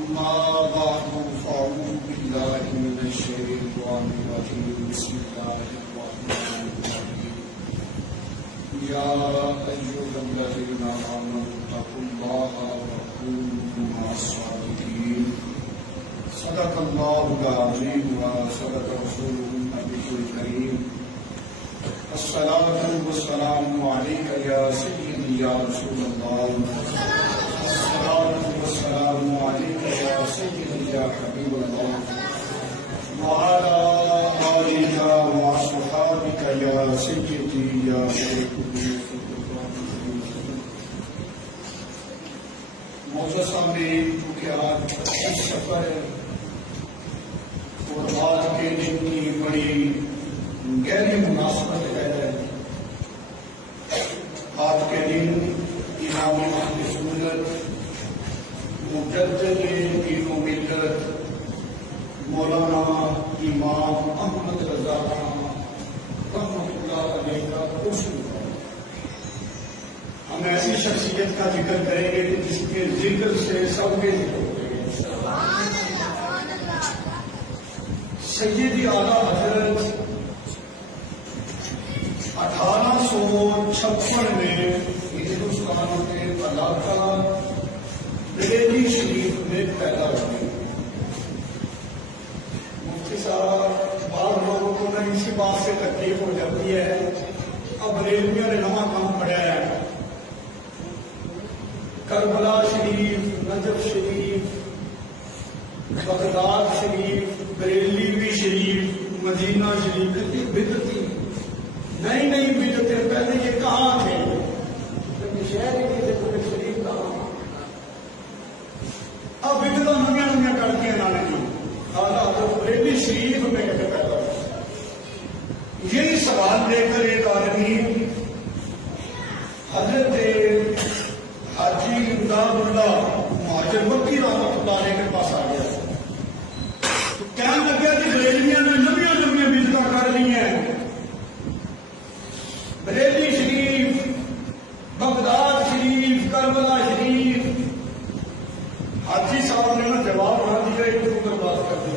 أما بعد فأعوذ بالله من الشيطان الرجيم بسم الله الرحمن الرحيم يا أيها الذين آمنوا اتقوا الله وكونوا مع الصادقين صدق الله العظيم وصدق رسوله النبي الكريم الصلاة والسلام عليك يا سيدي يا رسول الله الصلاة والسلام عليك يا سيدي يا حبيب الله وعلى آلك وأصحابك يا سيدي يا شيخ موجودہ میں چونکہ آج اس سفر اور آج کے دن کی بڑی گہری مناسبت ہے. آج کے دن امام اہل سنت مجدد دین و ملت مولانا امام احمد رضا رحمۃ اللہ علیہ کا عرس. ہم ایسی شخصیت کا ذکر کریں گے جس کے ذکر سے سب کے ذکر ہو گئے. سیدی اعلیٰ حضرت 1856 میں ہندوستان کے علاقہ بریلی شریف میں پیدا ہوئے. مفتی صاحب بعض لوگوں کو نہ اسی بات سے تکلیف ہو جاتی ہے اب بریلیوں نے نواں کام پڑھا ہے. کربلا شریف، نجف شریف، بغداد شریف، بریلی شریف، مدینہ شریف، بدعتی نئی نئی بدعتیں. پہلے یہ کہاں تھے؟ شہر کے شریف کہاں؟ اب بدعتیں نویاں نویاں کر کے انہوں نے بریلی شریف میں کیسے پیدا ہوا. یہی سوال لے کر ایک آدمی حضرت حاجی امداد اللہ مہاجر مکی رحمۃ اللہ علیہ کے پاس آ گیا. تو کہنے لگا کہ بریلیاں نے نویاں نویاں بدعتیں کر لی ہیں. بریلی شریف، بغداد شریف، کربلا شریف. حاجی صاحب نے نا جواب نہ دیا، ایک اوپر بات کر دی.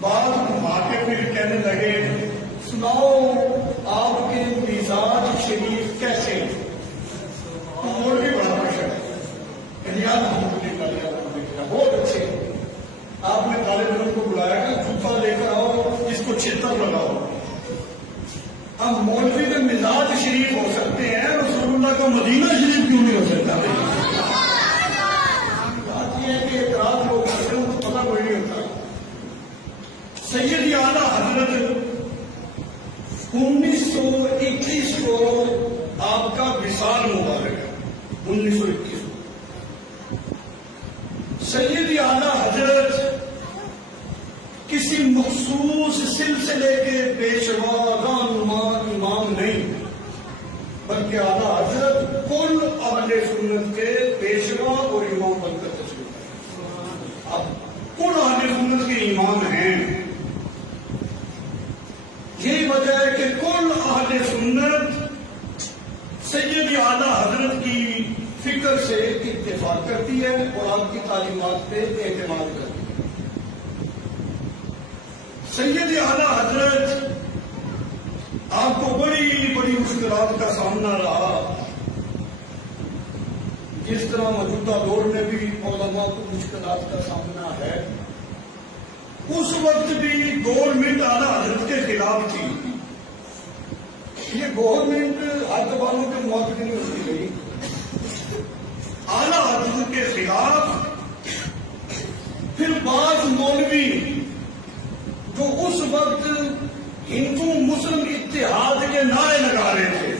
بات گھما کے پھر کہنے لگے سناؤ آپ کے مزاج شریف کیسے؟ اور بھی بڑا پریشر ہے بہت اچھے. آپ نے طالب علم کو بلایا کہ جوتا لے کر آؤ، اس کو چھتر لگاؤ. اب مولوی کے مزاج شریف ہو سکتے ہیں، رسول اللہ کا مدینہ شریف کیوں نہیں ہو سکتا؟ بات یہ ہے کہ اعتراض لوگ کرتے ہیں، ان کو پتہ کوئی نہیں ہوتا. سیدی اعلیٰ حضرت 1921 کو آپ کا وصال مبارک ہے. 1921 سیدی اعلیٰ حضرت کسی مخصوص سلسلے کے پیشوا رہنما امام نہیں، بلکہ اعلیٰ حضرت کل اہل سنت کے پیشوا اور امام بن کر تشریف لائے. اب کل اہل سنت کے امام ہیں. یہی وجہ ہے کہ کل اہل سنت سیدی اعلیٰ حضرت کی فکر سے اتفاق کرتی ہے اور آپ کی تعلیمات پہ اعتماد کرتی ہے. سیدی اعلیٰ حضرت آپ کو بڑی بڑی مشکلات کا سامنا رہا. جس طرح موجودہ دور میں بھی علماء کو مشکلات کا سامنا ہے، اس وقت بھی گورنمنٹ اعلیٰ حضرت کے خلاف تھی. یہ گورنمنٹ حد والوں کے موافق نہیں ہوتی گئی. اعلیٰ حضرت کے خلاف پھر بعض مولوی جو اس وقت ہندو مسلم اتحاد کے نعرے لگا رہے تھے،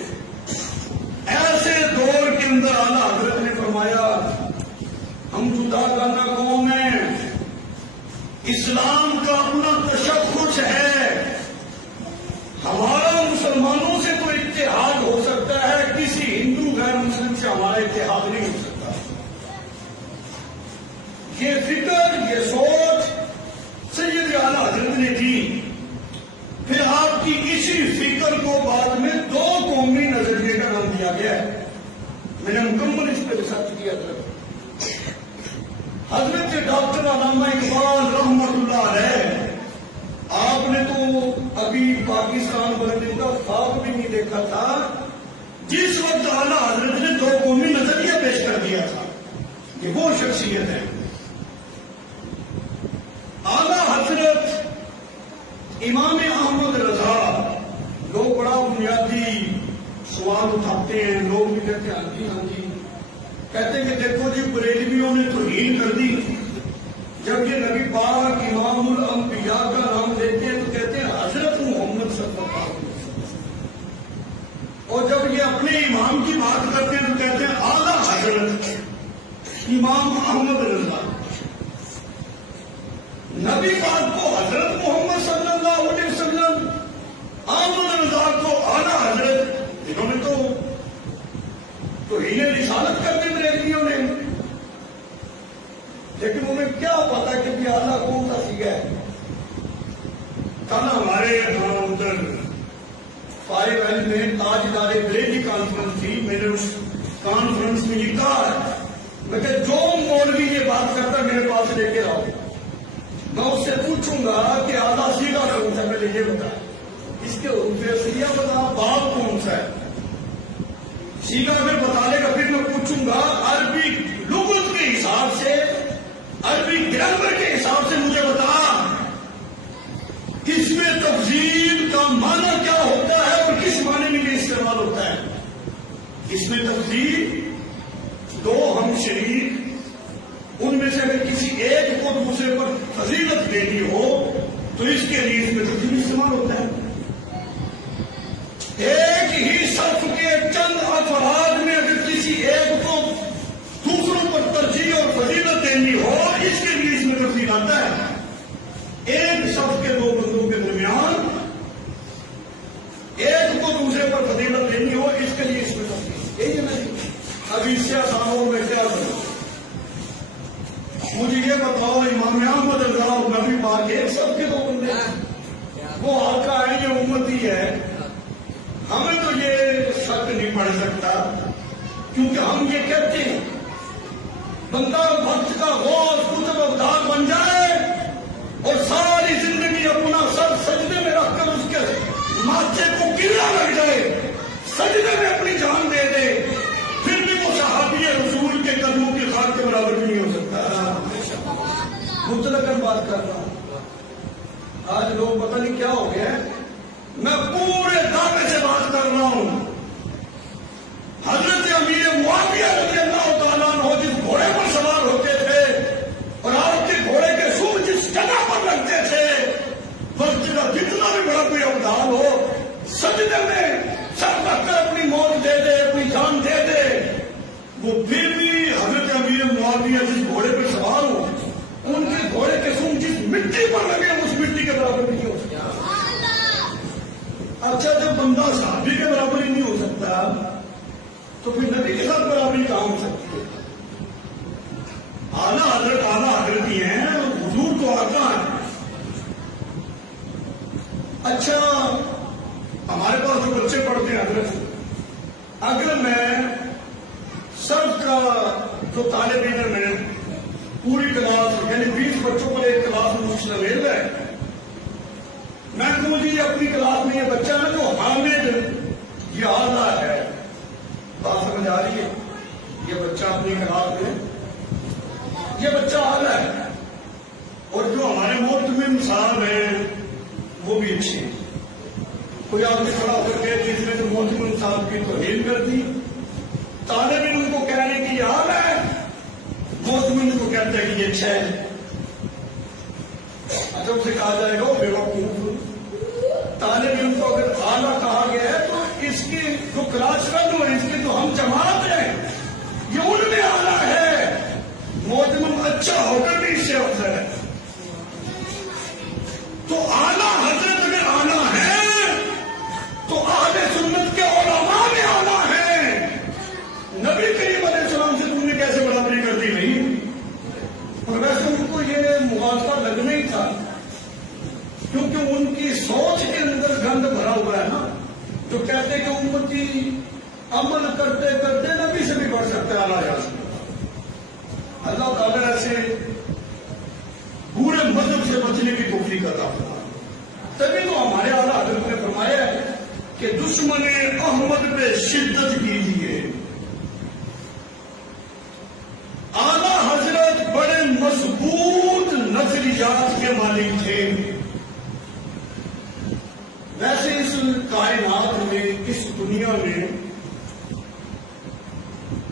ایسے دور کے اندر اعلیٰ حضرت نے فرمایا ہم جدا کرنا قوم ہیں، اسلام کا اپنا تشخص ہے، ہمارا مسلمانوں سے تو اتحاد ہو سکتا ہے، کسی ہندو غیر مسلم سے ہمارا اتحاد نہیں ہو سکتا. یہ فکر، یہ سوچ سیدی اعلیٰ حضرت نے دی. پھر آپ کی اسی فکر کو بعد میں دو قومی نظریے کا نام دیا گیا ہے. میں نے مکمل اس پہ ریسرچ کیا تھا. حضرت ڈاکٹر علامہ اقبال رحمۃ اللہ علیہ، آپ نے تو ابھی پاکستان بننے کا خواب بھی نہیں دیکھا تھا جس وقت اعلیٰ حضرت نے دو قومی نظریہ پیش کر دیا تھا. یہ وہ شخصیت ہے. اعلیٰ حضرت امام احمد رضا، لوگ بڑا بنیادی سوال اٹھاتے ہیں، لوگ بھی کہتے ہیں ہاں جی ہاں جی، کہتے ہیں کہ دیکھو جی بریلویوں نے توہین کر دی، جب یہ نبی پاک امام الانبیاء کا نام لیتے ہیں تو کہتے ہیں حضرت محمد صلی اللہ علیہ وسلم، اور جب یہ اپنے امام کی بات کرتے ہیں تو کہتے ہیں اعلیٰ حضرت امام احمد رضا. نبی پاک کو حضرت محمد صلی اللہ علیہ وسلم، احمد رضا کو اعلیٰ حضرت، انہوں نے تو انہیں رسالت کر دی بریلویوں نے. لیکن انہیں کیا پتا کہ بھی اعلیٰ کون سا سیگا ہے. کل ہمارے ادھر 5L میں تاجدار بریلی کانفرنس تھی. میں نے اس کانفرنس میں لکھا ہے میں کہ جو مولوی یہ بات کرتا میرے پاس لے کے آؤ، میں اس سے پوچھوں گا کہ اعلیٰ سیگا کون سا، میں نے یہ بتا اس کے اصلیہ بتا، باب کون سا ہے. سیگا میں بتا لے گا، پھر میں پوچھوں گا عربی لغت کے حساب سے، عربی گرامر کے حساب سے مجھے بتا اس میں تفضیل کا معنی کیا ہوتا ہے اور کس معنی میں بھی استعمال ہوتا ہے. اس میں تفضیل دو ہم شریک، ان میں سے اگر کسی ایک کو دوسرے پر فضیلت دینی ہو تو اس کے لیے اس میں تفضیل استعمال ہوتا ہے. ایک ہی صف کے چند افراد میں اگر کسی ایک کو دوسروں پر ترجیح اور فضیلت دینی ہو اس کے لیے اس میں تفصیل آتا ہے. ایک صف کے دو بندوں کے درمیان ایک کو دوسرے پر فضیلت دینی ہو اس کے لیے اس میں تفصیل. یہی نہیں ابھی اس سے آسانوں میں کیا بناؤ. مجھے یہ بتاؤ امام احمد رضا اور نبی پاک ایک صف کے دو بندے وہ آقا ہے یہ امتی ہے. ہمیں تو یہ شک نہیں پڑ سکتا کیونکہ ہم یہ کہتے ہیں بندہ وقت کا غوث قطب ابدار بن جائے اور ساری زندگی اپنا سر سجدے میں رکھ کر اس کے ماتھے کو گرنا لگ جائے، سجدے میں اپنی جان دے دے، پھر بھی وہ صحابی رسول کے قدموں کے خاک کے برابر بھی نہیں ہو سکتا. مطلقاً بات کر رہا ہوں. آج لوگ پتہ نہیں کیا ہو گیا ہے، میں پورے دعوے سے بات کر رہا ہوں. حضرت امیر معاویہ رضی اللہ تعالیٰ عنہ جس گھوڑے پر سوار ہوتے تھے اور آپ کے گھوڑے کے سور جس جگہ پر رکھتے تھے، وقت کا جتنا بھی بڑا کوئی ابدال ہو سجدے میں سر رکھ کر اپنی موت دے دے، اپنی جان دے دے، وہ پھر بھی حضرت امیر معاویہ جس گھوڑے پر سوار ہو ان کے گھوڑے کے سور جس مٹی پر لگے اس مٹی کے برابر نہیں ہو سکتا. اچھا جب بندہ صحابی کے برابر ہی نہیں ہو سکتا تو پھر نبی کے ساتھ برابری کہاں ہو سکتی ہے. اعلیٰ حضرت ہی ہیں، حضور تو آقا ہیں. اچھا ہمارے پاس جو بچے پڑھتے ہیں حضرت، اگر میں صرف کا جو طالب علم ہے پوری کلاس یعنی 20 بچوں پر ایک کلاس مشتمل ہے، میں کہوں جی اپنی کلاس میں یہ بچہ ہے جو حامد یہ اعلیٰ ہے، بات سمجھ آ رہی ہے؟ یہ بچہ اپنی کلاس میں یہ بچہ اعلیٰ ہے، اور جو ہمارے محتمم صاحب ہیں وہ بھی اچھے ہیں. کوئی آدمی کھڑا ہو کر کے جس نے جو محتمم صاحب کی توہین کر دی، طالب علم کو کہہ رہے ہیں کہ یہ اعلیٰ ہے، محتمم کو کہتے ہیں کہ یہ اچھا ہے. اچھا اسے کہا جائے گا وہ بے وقوف. طالب علم کو اگر اعلیٰ کہا گیا ہے تو اس کی جو کلاس فیلو ہے، اس کی جو ہم جماعت ہے یہ ان میں اعلیٰ ہے. محتمم اچھا ہو کر بھی اس سے افضل ہے. تو اعلیٰ حضرت اگر اعلیٰ ہے تو اہل سنت کے علماء میں اعلیٰ ہیں. نبی کریم علیہ السلام سے تم نے کیسے برابری کر دی؟ نہیں. اور ویسے ان کو یہ مغالطہ لگنا ہی تھا کیونکہ ان کی سوچ کے اندر گند بھرا ہوا ہے نا، جو کہتے کہ امتی عمل کرتے کرتے نبی سے بھی بڑھ سکتے ہیں. اللہ تعالیٰ ایسے کہ دشمن احمد پہ شدت کیجیے. اعلی حضرت بڑے مضبوط نظریات کے مالک تھے. ویسے اس کائنات میں، اس دنیا میں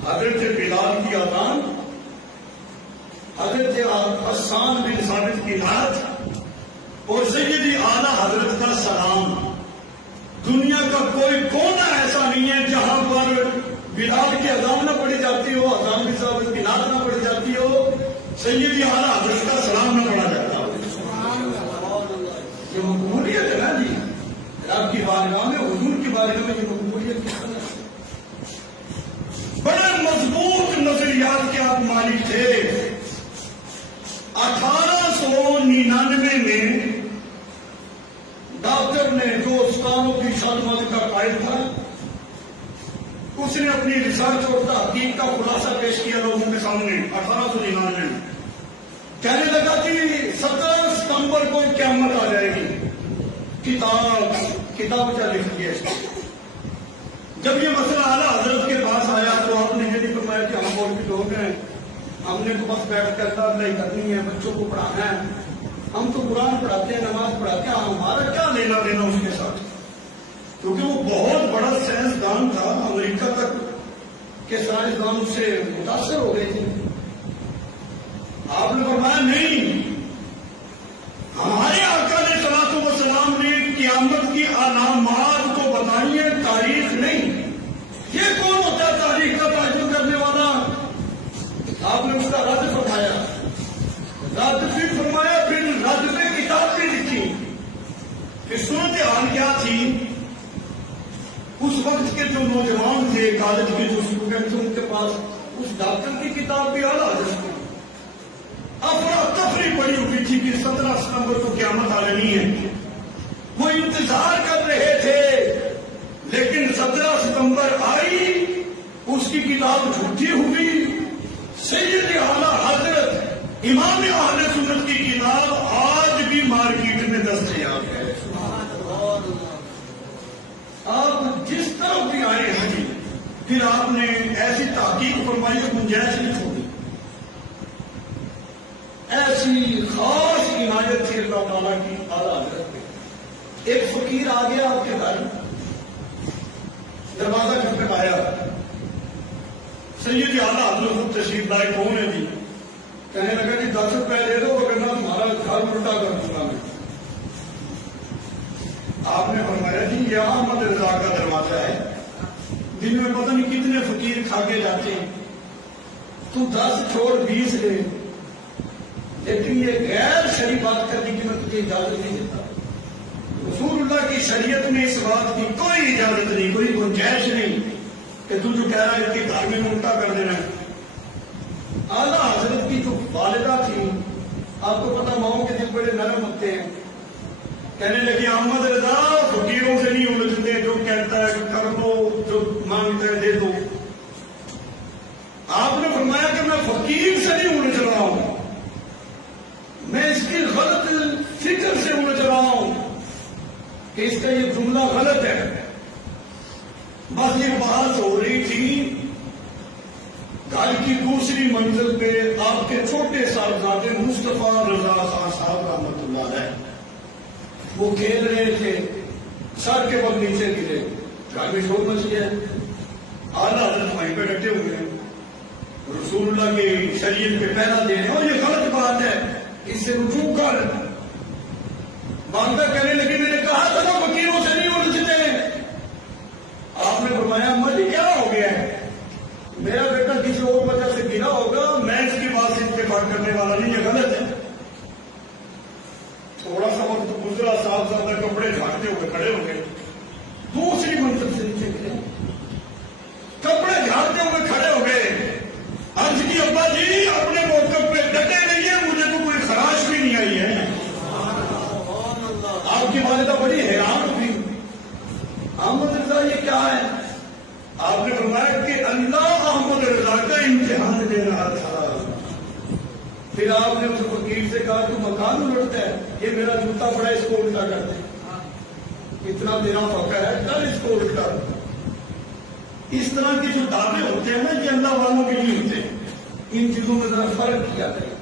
حضرت بلال کی اذان، حضرت حسان بن ثابت کی نعت اور سیدی اعلی حضرت کا سلام، دنیا کا کوئی کونا ایسا نہیں ہے جہاں پر بلال کی اذان نہ پڑھی جاتی ہو، حسان بن ثابت کی نعت نہ پڑھی جاتی ہو، سیدی اعلی حضرت کا سلام نہ پڑھا جاتا ہو. یہ مقبولیت ہے نا جی، رب کی بارگاہ میں، حضور کی بارگاہ میں یہ مقبولیت کس طرح ہے؟ بڑے مضبوط نظریات کے آپ مالک تھے. 1899 میں ڈاکٹر نے، جو اسکالوں کی شادمت کا قائد تھا، اس نے اپنی ریسرچ اور تحقیق کا خلاصہ پیش کیا لوگوں کے سامنے. 1899 میں کہنے لگا کہ 17 ستمبر کو قیامت آ جائے گی. کتاب کیا لکھ دیا. جب یہ مسئلہ اعلیٰ حضرت کے پاس آیا تو آپ نے یہ نہیں فرمایا کہ ہم اور بھی لوگ ہیں، ہم نے تو بس بیٹھ کر اللہ کرنی ہے، بچوں کو پڑھانا ہے، ہم تو قرآن پڑھاتے ہیں، نماز پڑھاتے ہیں، ہمارا کیا لینا دینا اس کے ساتھ. کیونکہ وہ بہت بڑا سائنسدان تھا، امریکہ تک کے سائنسدان اس سے متاثر ہو گئے تھے. آپ نے فرمایا نہیں، ہمارے آقا علیہ الصلوۃ والسلام نے قیامت کی علامات کو بتائی ہے، تاریخ نہیں. یہ کون ہوتا ہے تاریخ کا تعین کرنے والا؟ آپ نے اس کا رد فرمایا. رد بھی فرمایا، پھر رد میں کتاب بھی لکھی. کہ صورتحال کیا تھی اس وقت کے جو نوجوان تھے، کالج کے جو اسٹوڈنٹ تھے، ان کے پاس اس ڈاکٹر کی کتاب بھی اعلیٰ حضرت کی افراتفری پڑی ہوئی تھی کہ 17 ستمبر کو قیامت آ رہی ہے. وہ انتظار کر رہے تھے، لیکن 17 ستمبر آئی، اس کی کتاب جھوٹی ہوئی. سید اعلیٰ حضرت امام اہل سنت کی کتاب آج بھی مارکیٹ میں دستیاب ہے. آپ جس طرف بھی آئے ہیں جی، پھر آپ نے ایسی تحقیق فرمائی کہ گنجائش نہیں چھوڑی. ایسی خاص عنایت تھی اللہ تعالیٰ کی اعلیٰ حضرت پہ. ایک فقیر آ گیا آپ کے گھر، دروازہ کھٹکھٹایا. سید اعلیٰ حضرت تشریف لائے. کون ہے جی؟ کہنے لگا جی 10 روپے دے دو ورنہ تمہارا گھر الٹا کر دوں گا میں. آپ نے فرمایا جی یہ احمد رضا کا دروازہ ہے، دن میں پتہ نہیں کتنے فقیر کھا کے جاتے ہیں، تو 10 چھوڑ 20 لے، لیکن یہ غیر شرعی بات کرنے کی میں تجھے اجازت نہیں دیتا. رسول اللہ کی شریعت میں اس بات کی کوئی اجازت نہیں، کوئی گنجائش نہیں کہ تو جو کہہ رہا ہے کہ گھر میں الٹا کر دینا. اعلیٰ حضرت کی جو والدہ تھی، آپ کو پتا ماؤں کے دل بڑے نرم ہوتے ہیں. کہنے لگے احمد رضا فقیروں سے نہیں الجھتے، جو کہتا ہے کر دو، جو مانگتا ہے دے دو. آپ نے فرمایا کہ میں فقیر سے نہیں الجھ رہا ہوں، میں اس کی غلط فکر سے الجھ رہا ہوں کہ اس کا یہ جملہ غلط ہے. بس یہ بات ہو رہی تھی گھر کی دوسری منزل پہ آپ کے چھوٹے صاحبزادے مصطفیٰ رضا خان صاحب رحمۃ اللہ علیہ، وہ کھیل رہے تھے، سر کے بل نیچے گرے، گھر میں شور مچ گیا. اعلیٰ حضرت وہیں پہ ڈٹے ہوئے ہیں، رسول اللہ کی شریعت پہ پہلا دے رہے ہیں، اور یہ غلط بات ہے، اس سے رجوع کر. والدہ کہنے لگی میں نے کہا تھا نا فقیروں سے نہیں الجھتے. آپ نے فرمایا اما جی کیا ہو گیا ہے؟ میرا بیٹا کسی اور وجہ سے گرا ہوگا، میں اس کی بات سے اتفاق کرنے والا نہیں، یہ غلط ہے. تھوڑا سا وقت گزرا، صاحبزادہ کپڑے جھاڑتے ہوئے کھڑے ہو گئے، دوسری منزل سے نیچے گرے، کپڑے جھاڑتے ہوئے کھڑے ہو گئے. عرض کی ابا جی اپنے موقف پہ ڈٹے رہیے، مجھے تو کوئی خراش بھی نہیں آئی ہے. آپ کی والدہ بڑی حیران ہوئی، احمد رضا یہ کیا ہے؟ آپ نے فرمایا کہ اللہ احمد رضا کا امتحان دے رہا تھا. پھر آپ نے اس فقیر سے کہا تو مکان الٹتا ہے، یہ میرا جوتا پڑا اس کو الٹا کرتے. اتنا تیرا فخر ہے، چل اس کو اٹھ کر. اس طرح کے جو دعوے ہوتے ہیں نا یہ اللہ والوں کے لیے ہوتے ہیں. ان چیزوں میں ذرا فرق کیا کرے.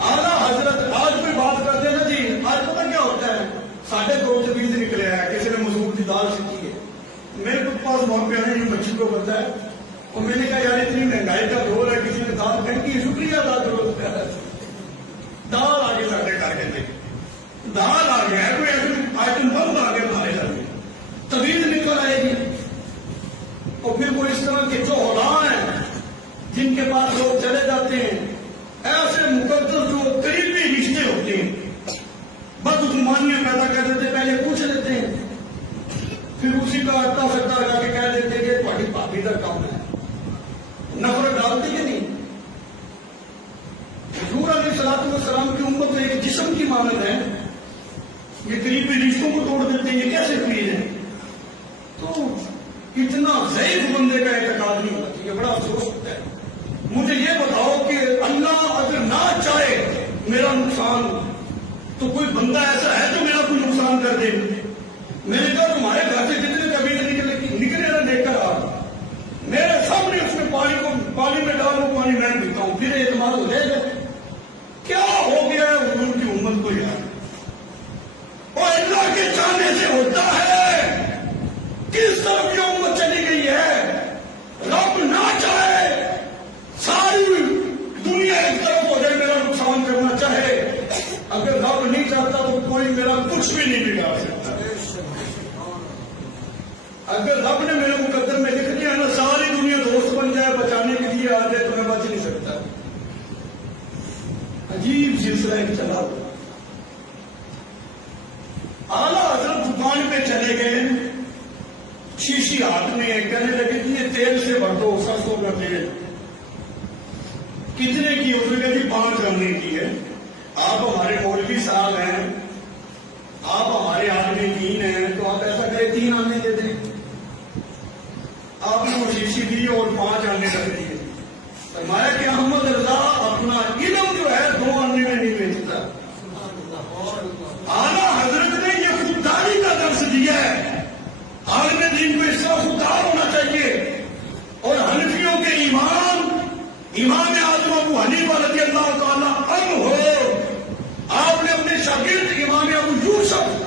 اعلیٰ حضرت آج کوئی بات کرتے ہیں نا جی آج پتہ کیا ہوتا ہے، ساڑھے کروڑ سے بیج نکلے ہیں، کسی نے مسور کی دال سیکھی ہے. میرے پاس موقع ہے یہ بچی کو پتا ہے، اور میں نے کہا یار اتنی مہنگائی کا دور ہے، کسی نے دال پھینکی ہے، شکریہ ادا کرو. دال آگے ساڑھے کر کے دیکھ، دال آ گیا ہے، کوئی ایسے آئٹم بند آ گیا ہمارے گھر میں، طویل نکل آئے گی. اور پھر وہ اس طرح کے جو اولاد ہیں جن کے پاس لوگ چلے جاتے ہیں، ایسے مقدس جو قریبی رشتے ہوتے ہیں، بدگمانیاں پیدا کر دیتے، پہلے پوچھ لیتے ہیں، پھر اسی کا اٹا سٹا لگا کے کہہ دیتے کہ تھوڑی بھابی کا کام ہے. نفرت ڈالتے کہ نہیں؟ حضور علیہ الصلوۃ والسلام کی امت ایک جسم کی مانند ہے، یہ قریبی رشتوں کو توڑ دیتے ہیں، یہ کیسے ہوئی ہے؟ تو اتنا ضعیف بندے کا اعتقاد نہیں ہونا چاہیے، بڑا افسوس ہوتا ہے. مجھے یہ بتاؤ کہ اللہ اگر نہ چاہے میرا نقصان تو کوئی بندہ ایسا ہے جو میرا کوئی نقصان کر دے؟ میں نے کہا تمہارے گھر سے جتنے کبھی نکلے نہ لے کر آ، میرے سامنے اس میں پانی میں ڈالوں، پانی میں پیتا ہوں، پھر اعتماد ہو جائے گا. کیا ہو گیا ہے حضور کی امت کو یار؟ اور اللہ کے چاہنے سے ہوتا ہے. کس طرف یہ امت چلی گئی ہے؟ رب نہ چاہے ساری دنیا ایک طرف ہو جائے، میرا نقصان کرنا چاہے، اگر رب نہیں چاہتا تو کوئی میرا کچھ بھی نہیں بگاڑ سکتا. اگر رب نے میرے مقدر میں لکھ دیا نا ساری دنیا دوست بن جائے بچانے کے لیے آ جائے تو میں بچ نہیں سکتا. عجیب سلسلہ ایک چلا ہوا. اعلیٰ حضرت دکان پہ چلے گئے، شیشی ہاتھ میں کہنے لگے کہ یہ تیل سے بھر دو، سرسوں کا تیل. کتنے کی؟ اس نے کہا جی 5 آنے کی ہے. آپ ہمارے مولوی صاحب ہیں، آپ ہمارے عالم دین ہیں، تو آپ ایسا کریں 3 آنے دے دیں. آپ نے وہ شیشی دی اور 5 آنے رکھ دیے. فرمایا کہ احمد رضا اپنا علم جو ہے 2 آنے میں نہیں بیچتا. اعلیٰ حضرت نے یہ خودداری کا درس دیا ہے. عالم دین کو اس کا خوددار ہونا چاہیے. اور حنفیوں کے امام اعظم ابو حنیفہ رضی اللہ تعالیٰ عنہ ہو، آپ نے اپنے شاگرد امام ابو یوسف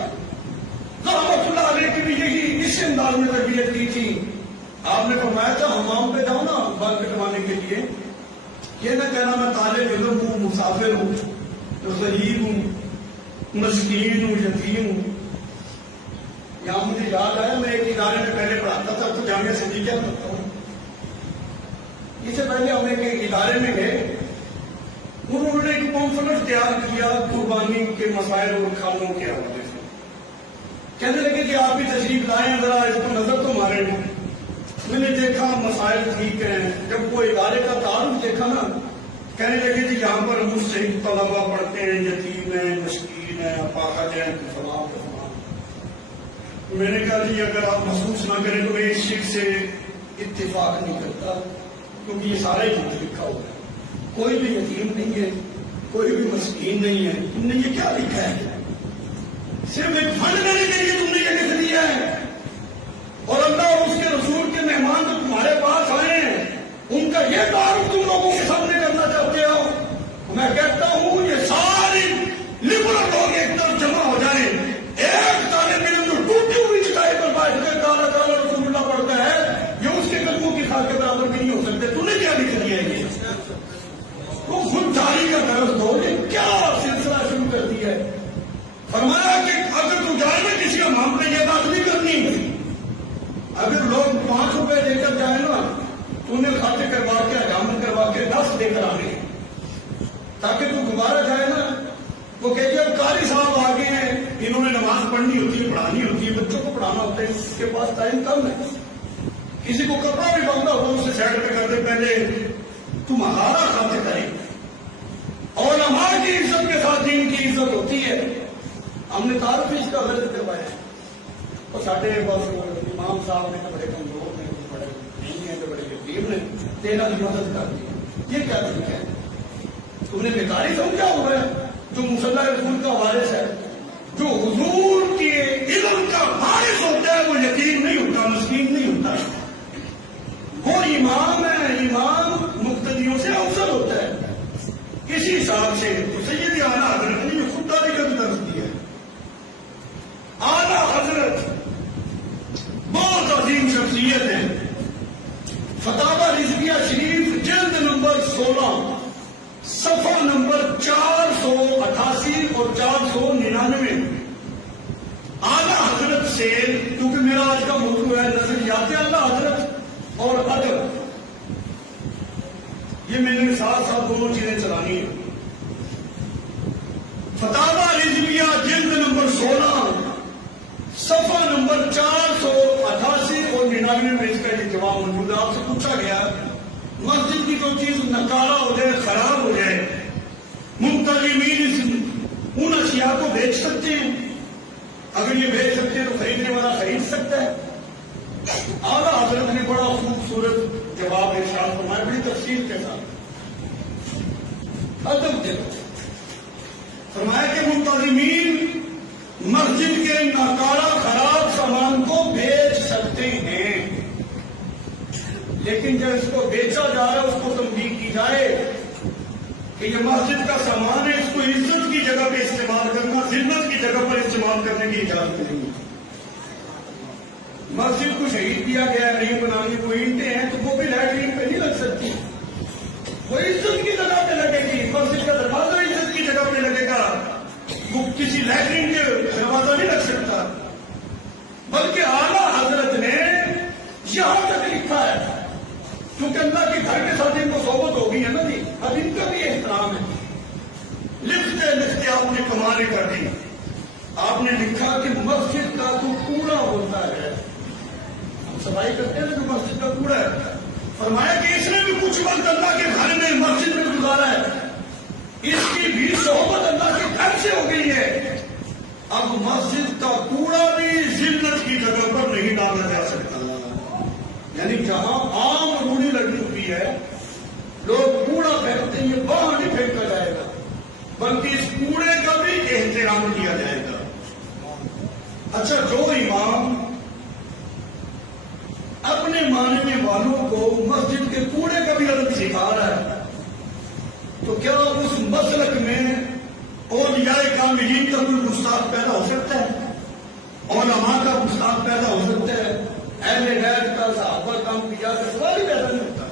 رحمۃ اللہ علیہ کی بھی یہی اس انداز میں تربیت کی تھی. آپ نے فرمایا تھا حمام پہ جاؤ نا بال کٹوانے کے لیے، یہ نہ کہنا میں طالب علم ہوں، مسافر ہوں، غریب ہوں، مسکین ہوں، یتیم ہوں. یہاں مجھے یاد آیا میں ایک ادارے میں پہلے پڑھاتا تھا تو جامعہ صدیقیہ پڑھتا ہوں. اس سے پہلے ہم ایک ادارے میں گئے، انہوں نے ایک کانفرنس تیار کیا قربانی کے مسائل اور کھانوں کے حوالے سے. کہنے لگے کہ آپ بھی تشریف لائیں، ذرا اس کو نظر تو مارے. میں نے دیکھا مسائل ٹھیک ہیں. جب وہ ادارے کا تعارف دیکھا نا، کہنے لگے کہ یہاں پر مستحق طلبا پڑھتے ہیں، یتیم ہیں، مسکین ہیں، اپاہج ہیں، فلاں فلاں. میں نے کہا جی اگر آپ محسوس نہ کریں تو میں اس چیز سے اتفاق نہیں کرتا، کیونکہ یہ سارا ہی جھوٹ لکھا ہوا ہے. کوئی بھی یتیم نہیں ہے، کوئی بھی مسکین نہیں ہے. تم نے یہ کیا لکھا ہے؟ صرف ایک فنڈ دینے کے لیے تم نے یہ لکھ دیا ہے. اور اللہ اور اس کے رسول کے مہمان جو تمہارے پاس آئے ہیں ان کا یہ تعارف تم لوگوں کے سامنے کرنا چاہتے ہو. میں کہتا ہوں یہ ساری لبرل لوگ ایک طرف جمع ہو جائیں، ایک طالب علم جو ٹوٹی ہوئی چٹائی پر بیٹھ کے کالا کالا رسول اللہ پڑھتا ہے، یہ اس کے قدموں کی خاک کے برابر بھی نہیں ہو سکتے. تم نے کیا لکھ دیا ہے؟ یہ تو خود جاری کا درس دو. یہ کیا سلسلہ شروع کر دیا ہے؟ فرمایا کہ اگر تم جائے میں کسی کا معاملہ یہ بات نہیں کرنی. اگر لوگ 5 روپے دے کر جائیں نا تو انہیں کھاتے کروا کے حجامت کروا کے 10 دے کر آنے، تاکہ تو دوبارہ جائے نا وہ کہتے ہیں قاری صاحب آگے ہیں، انہوں نے نماز پڑھنی ہوتی ہے، پڑھانی ہوتی ہے، بچوں کو پڑھانا ہوتا ہے، اس کے پاس ٹائم کم ہے. کسی کو کپڑا بھی باندھا ہوتا ہے، اسے سائڈ پہ کر دے، پہلے تمہارا خاطر کریں. اور علماء کی عزت کے ساتھ دین کی عزت ہوتی ہے. ہم نے تعارف اس کا غلط کروایا. اور ساڈے بس امام صاحب نے بڑے کمزور نے، بڑے نہیں ہیں، بڑے یتیم نے، تیرا کی مدد کر دی. یہ کیا طریقہ ہے؟ تم نے بیکاری سمجھا ہوا ہے جو مصلی رسول کا وارث ہے. جو حضور کے علم کا وارث ہوتا ہے وہ یتیم نہیں ہوتا، مسکین نہیں ہوتا، وہ امام ہے، امام مقتدیوں سے افضل ہوتا ہے کسی حساب سے۔ تو سید اعلیٰ حضرت نے یہ خودداری کا بھی درس دیا ہے۔ اعلیٰ حضرت بہت عظیم شخصیت ہے۔ فتاوی رضویہ شریف جلد نمبر 16 صفحہ نمبر 488 اور 499 اعلیٰ حضرت سے، کیونکہ میرا آج کا موضوع ہے نظریات اعلیٰ حضرت اور ادب، یہ میں نے ساتھ ساتھ دونوں چیزیں چلانی ہیں۔ فتاوی رضویہ جلد نمبر 16 صفحہ نمبر 488 اور 99 میں اس کا یہ جواب موجود ہے۔ آپ سے پوچھا گیا مسجد کی کوئی چیز نکارہ ہو جائے، خراب ہو جائے، منتظمین ان اشیاء کو بیچ سکتے ہیں؟ اگر یہ بیچ سکتے ہیں تو خریدنے والا خرید سکتا ہے؟ اعلیٰ حضرت نے بڑا خوبصورت جواب ارشاد فرمایا، بڑی تفصیل کے ساتھ، ادب کے ساتھ فرمایا کہ منتظمین مسجد کے ناکارہ خراب سامان کو بیچ سکتے ہیں، لیکن جب اس کو بیچا جا رہا ہے اس کو تنبیہ کی جائے کہ یہ مسجد کا سامان ہے، اس کو عزت کی جگہ پہ استعمال کرنا، ذلت کی جگہ پر استعمال کرنے کی اجازت نہیں ہے۔ مسجد کو شہید کیا گیا ہے، نہیں بنانی، وہ اینٹیں ہیں تو وہ بھی لیٹرین پہ نہیں لگ سکتی، وہ عزت کی جگہ پہ لگے گی۔ مسجد کا دروازہ عزت کی جگہ پہ لگے گا، وہ کسی لیٹرین کے دروازہ نہیں لگ سکتا۔ بلکہ اعلیٰ حضرت نے یہاں تک لکھا ہے، کیونکہ اللہ کے گھر کے ساتھ ان کو صحبت ہو گئی ہے نا جی، اب ان کا بھی احترام ہے۔ لکھتے لکھتے آپ نے کمال کر دی، آپ نے لکھا کہ مسجد کا جو کوڑا ہوتا ہے، ہم صفائی کرتے ہیں جو مسجد کا کوڑا ہے، فرمایا کہ اس نے بھی کچھ وقت اللہ کے گھر میں مسجد میں گزارا ہے، اس کی بھی صحبت اللہ کے گھر سے ہو گئی ہے، اب مسجد کا کوڑا بھی ذلت کی جگہ پر نہیں ڈالا جا سکتا۔ یعنی جہاں عام روڑی لگی ہوئی ہے، لوگ کوڑا پھینکتے ہیں، یہ وہاں نہیں پھینکا جائے گا، بلکہ اس کوڑے کا بھی احترام کیا جائے گا۔ اچھا، جو امام اپنے ماننے والوں کو مسجد کے کوڑے کا بھی ادب سکھا رہا ہے، تو کیا اس مسلک میں اولیاء کاملین کا کوئی گستاخ پیدا ہو سکتا ہے؟ علماء کا گستاخ پیدا ہو سکتا ہے؟ اہل بیت کا، صحابہ کا، انبیاء کا سوال ہی پیدا نہیں ہوتا۔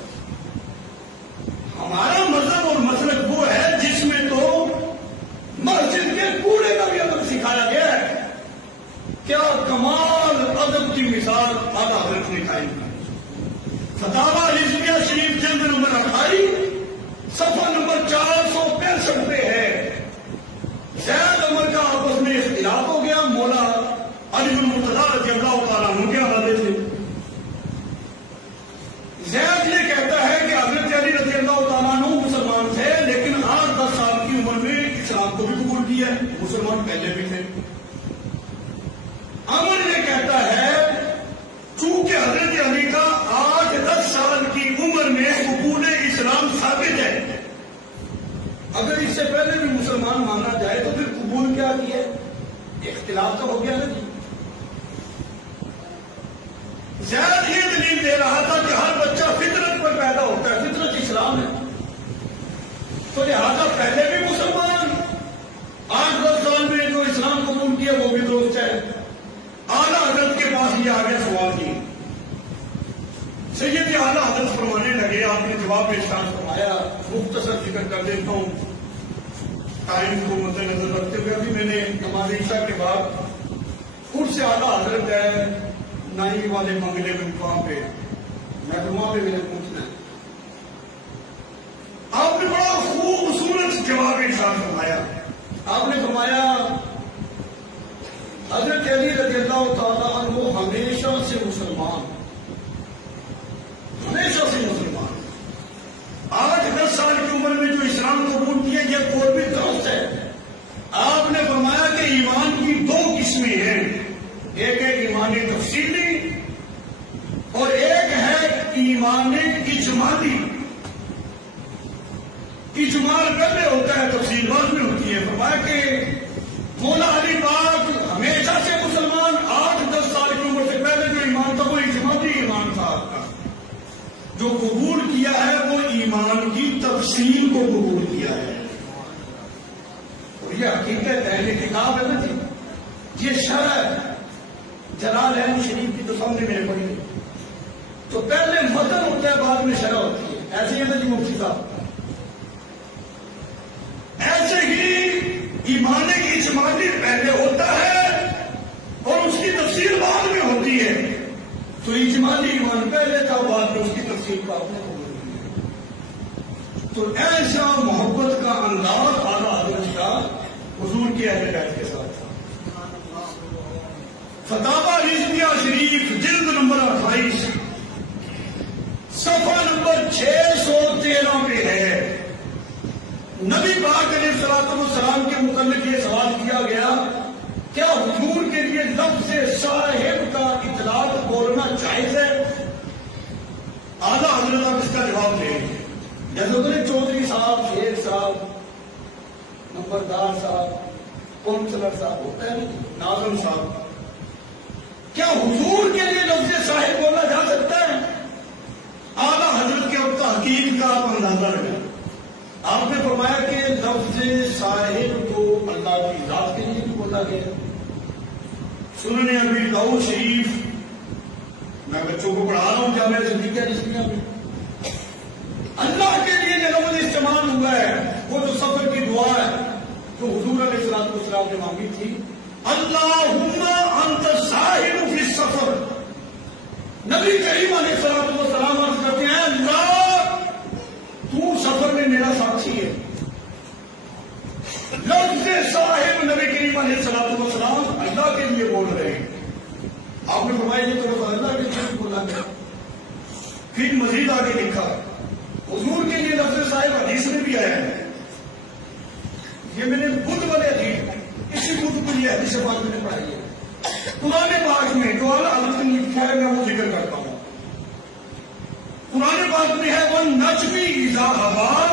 ہمارا مذہب اور مسلک وہ ہے جس میں تو مسجد کے کوڑے کا بھی ادب سکھایا گیا ہے۔ کیا کمال ادب کی مثال اعلیٰ حضرت نے قائم کی۔ فتاوی رضویہ شریف جلد نمبر 28 صفحہ نمبر 465 پہ ہے، زید عمر کا آپس میں اختلاف ہو گیا مولا علی بن مرتضیٰ رضی اللہ تعالیٰ عنہ کے حوالے سے۔ زید یہ کہتا ہے کہ حضرت علی رضی اللہ تعالیٰ عنہ مسلمان تھے، لیکن 8-10 سال کی عمر میں اسلام کو بھی قبول کیا ہے، مسلمان پہلے بھی تھے۔ عمر یہ کہتا ہے چونکہ حضرت علی کا 8-10 سال کی عمر میں قبول اسلام ثابت ہے، اگر اس سے پہلے بھی مسلمان مانا جائے تو پھر قبول کیا کیا ہے؟ اختلاف تو ہو گیا نا جی۔ زید یہ دلیل دے رہا تھا کہ ہر بچہ فطرت پر پیدا ہوتا ہے، فطرت اسلام ہے، تو لہٰذا پہلے بھی مسلمان 8-10 سال میں جو اسلام قبول کیا وہ بھی دوست ہے۔ اعلیٰ حضرت کے پاس یہ آگے سوال کی، سید اعلیٰ حضرت فرمانے لگے، آپ نے جواب میں ارشاد فرمایا، مختصر ذکر کر دیتا ہوں ٹائم کو مد نظر رکھتے ہوئے۔ ابھی میں نے نماز عشاء کے بعد خود سے اعلیٰ حضرت ہے نائی والے منگلے میں مقام پہ، میں وہاں پہ میں نے پوچھنا ہے، آپ نے بڑا خوبصورت جواب ارشاد فرمایا۔ آپ نے فرمایا حضرت علی رضی اللہ تعالیٰ عنہ ہمیشہ سے مسلمان، ہمیشہ سے مسلمان، 8-10 سال کی عمر میں جو اسلام قبول کیا یہ قول بھی درست ہے۔ آپ نے فرمایا کہ ایمان کی 2 قسمیں ہیں، ایک ہے ایمان تفصیلی اور ایک ہے ایمان اجمالی۔ اجمال پہلے ہوتا ہے، تفصیل بعد میں ہوتی ہے۔ فرمایا کہ مولا علی پاک جو قبول کیا ہے وہ ایمان کی تفصیل کو قبول کیا ہے. اور یہ حقیقت ہے، یہ کتاب ہے نا جی، یہ شرح ہے جلالین شریف کی تو سامنے میرے پڑھی ہے. تو پہلے متن ہوتا ہے، بعد میں شرح ہوتی ہے. ایسے ہی ہے نا جی مفتی صاحب. ایسے ہی ایمان کی اجمالی پہلے ہوتا ہے اور اس کی تفصیل بعد میں ہوتی ہے. تو اجمالی ایمان پہلے تھا، بعد میں اس کی تفصیل بعد میں ہوتی ہے. تو ایسا محبت کا انداز اعلیٰ حضرت کا حضور کی اہل بیت کے ساتھ تھا. فتاوی رضویہ شریف جلد نمبر 28 صفحہ نمبر 613 پہ ہے. نبی پاک علیہ الصلوۃ والسلام کے متعلق یہ سوال کیا گیا، کیا حضور کے لیے لفظ صاحب کا اطلاق بولنا جائز ہے؟ اعلیٰ حضرت آپ اس کا جواب دیں. جیسے ہوتے ہیں چودھری صاحب، شیخ صاحب، نمبردار صاحب، کونسلر صاحب، ہوتا ہے ناظم صاحب. کیا حضور کے لیے لفظ صاحب بولا جا سکتا ہے؟ اعلیٰ حضرت کے تحقیق کا آپ اندازہ لگا. آپ نے فرمایا کہ لفظ صاحب کو اللہ کی ذات کے لیے بھی بولا گیا. سنن ابی داؤد شریف، میں بچوں کو پڑھا رہا ہوں جامعہ زندگیہ رسمیہ میں، اللہ کے لیے جو لفظ استعمال ہوا ہے وہ تو سفر کی دعا ہے جو حضور علیہ الصلوۃ والسلام نے مانگی تھی. اللہم انت صاحب فی السفر. نبی کریم علیہ الصلوۃ والسلام عرض کرتے ہیں اللہ تو سفر میں میرا ساتھی ہے. لفظ صاحب نبی کریم علیہ الصلوۃ والسلام اللہ کے لیے بول رہے ہیں. آپ نے فرمایا یہ تو اللہ کے لیے بولا گیا. پھر مزید آگے لکھا حضور کے لیے لفظ صاحب حدیث میں بھی آیا ہے. یہ میں نے بدھ والے حدیث، اسی بدھ کو یہ حدیث پاک میں نے پڑھائی ہے. قرآن پاک میں جو اعلیٰ حضرت نے لکھا ہے میں وہ ذکر کرتا ہوں. قرآن پاک میں ہے وَالنَّجْمِ إِذَا هَوَىٰ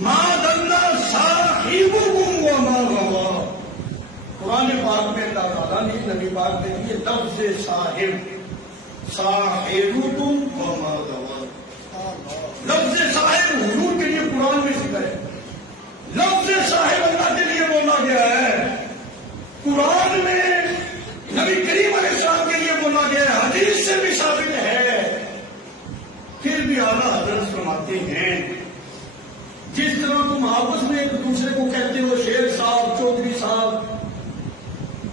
مَا ضَلَّ صَاحِبُكُمْ وَمَا غَوَىٰ. قرآن پاک میں اللہ تعالیٰ نے نبی پاک نے یہ لفظ صاحبکم وما غویٰ. لفظ صاحب حضور کے لیے قرآن میں ذکر ہے. لفظ صاحب اللہ کے لیے بولا گیا ہے. قرآن میں نبی کریم علیہ السلام کے لیے بولا گیا ہے، حدیث سے بھی ثابت ہے. پھر بھی اعلیٰ حضرت فرماتے ہیں جس طرح تم آپس میں ایک دوسرے کو کہتے ہو شیخ صاحب، چودھری صاحب،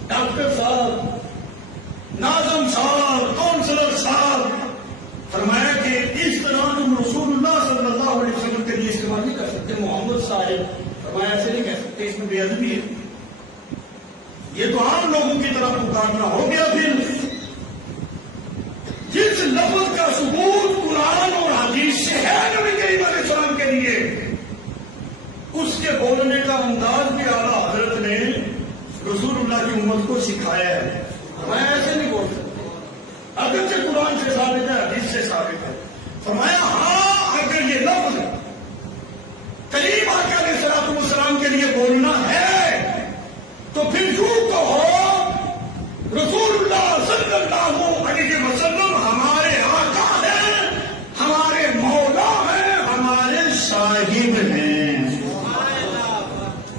ڈاکٹر صاحب، ناظم صاحب، کونسلر صاحب، فرمایا کہ اس طرح تم رسول اللہ صلی اللہ علیہ وسلم کے لیے استعمال نہیں کر سکتے محمد صاحب. فرمایا ایسے نہیں کہہ سکتے، اس میں بے ادبی ہے. یہ تو عام لوگوں کی طرح پکارنا ہو گیا. پھر جس لفظ کا ثبوت قرآن اور حدیث سے ہے نبی کریم علیہ السلام کے لیے، اس کے بولنے کا انداز بھی اعلیٰ حضرت نے رسول اللہ کی امت کو سکھایا ہے. میں ایسے نہیں بول سکتا، اگرچہ قرآن سے ثابت ہے، حدیث سے ثابت ہے. فرمایا ہاں اگر یہ لفظ کریم آقا علیہ الصلوۃ والسلام کے لیے بولنا ہے تو پھر یوں کہو رسول اللہ صلی اللہ علیہ وسلم ہمارے آقا ہیں، ہمارے مولا ہیں، ہمارے صاحب ہیں.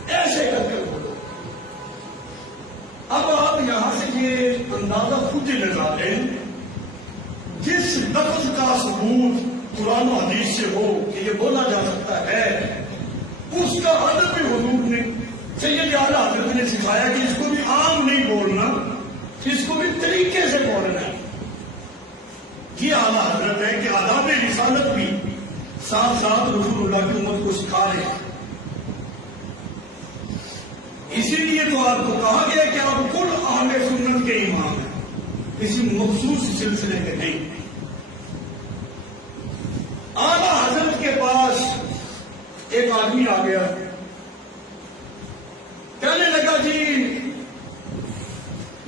ایسے کر کے بولو. اب آپ یہاں سے یہ اندازہ خود ہی لگا لیں جس لفظ کا ثبوت قرآن و حدیث سے ہو کہ یہ بولا جا سکتا ہے، اس کا ادب بھی حضور نے سید اعلیٰ حضرت نے سکھایا کہ اس کو بھی عام نہیں بولنا، اس کو بھی طریقے سے بولنا ہے. یہ اعلیٰ حضرت ہے کہ آداب رسالت بھی ساتھ ساتھ رسول اللہ کی امت کو سکھا رہے ہیں. اسی لیے تو آپ کو کہا گیا کہ آپ کل اہل سنت کے امام ہیں، کسی مخصوص سلسلے کے نہیں. اعلیٰ حضرت کے پاس ایک آدمی آ گیا، کہنے لگا جی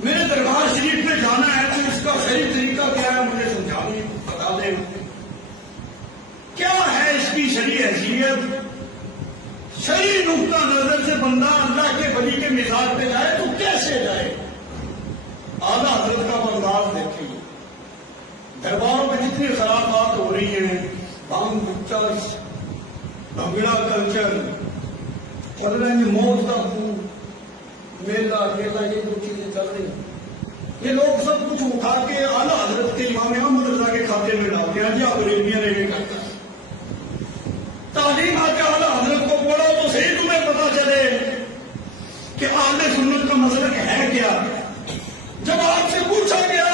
میرے دربار شریف میں جانا ہے تو اس کا صحیح طریقہ کیا ہے مجھے سمجھا دیں، بتا دیں کیا ہے اس کی شرعی حیثیت. شرعی نقطہ نظر سے بندہ اللہ کے ولی کے مزاج پہ جائے تو کیسے جائے؟ اعلیٰ حضرت کا انداز دیکھیں. درباروں میں اتنی خرابات ہو رہی ہیں، بانگ پکچرز، بھنگڑا کلچر، اور موت کا میلہ ٹھیلا، یہ جو چیزیں چل رہی ہیں، یہ لوگ سب کچھ اٹھا کے اعلیٰ حضرت کے امام احمد رضا کے کھاتے میں ڈالتے ہیں. جی آپ ریلویاں نہیں کرتا، تعلیم آ کے اعلیٰ حضرت کو پڑھو تو صحیح تمہیں پتا چلے کہ اہل سنت کا مسلک ہے کیا. جب آپ سے پوچھا گیا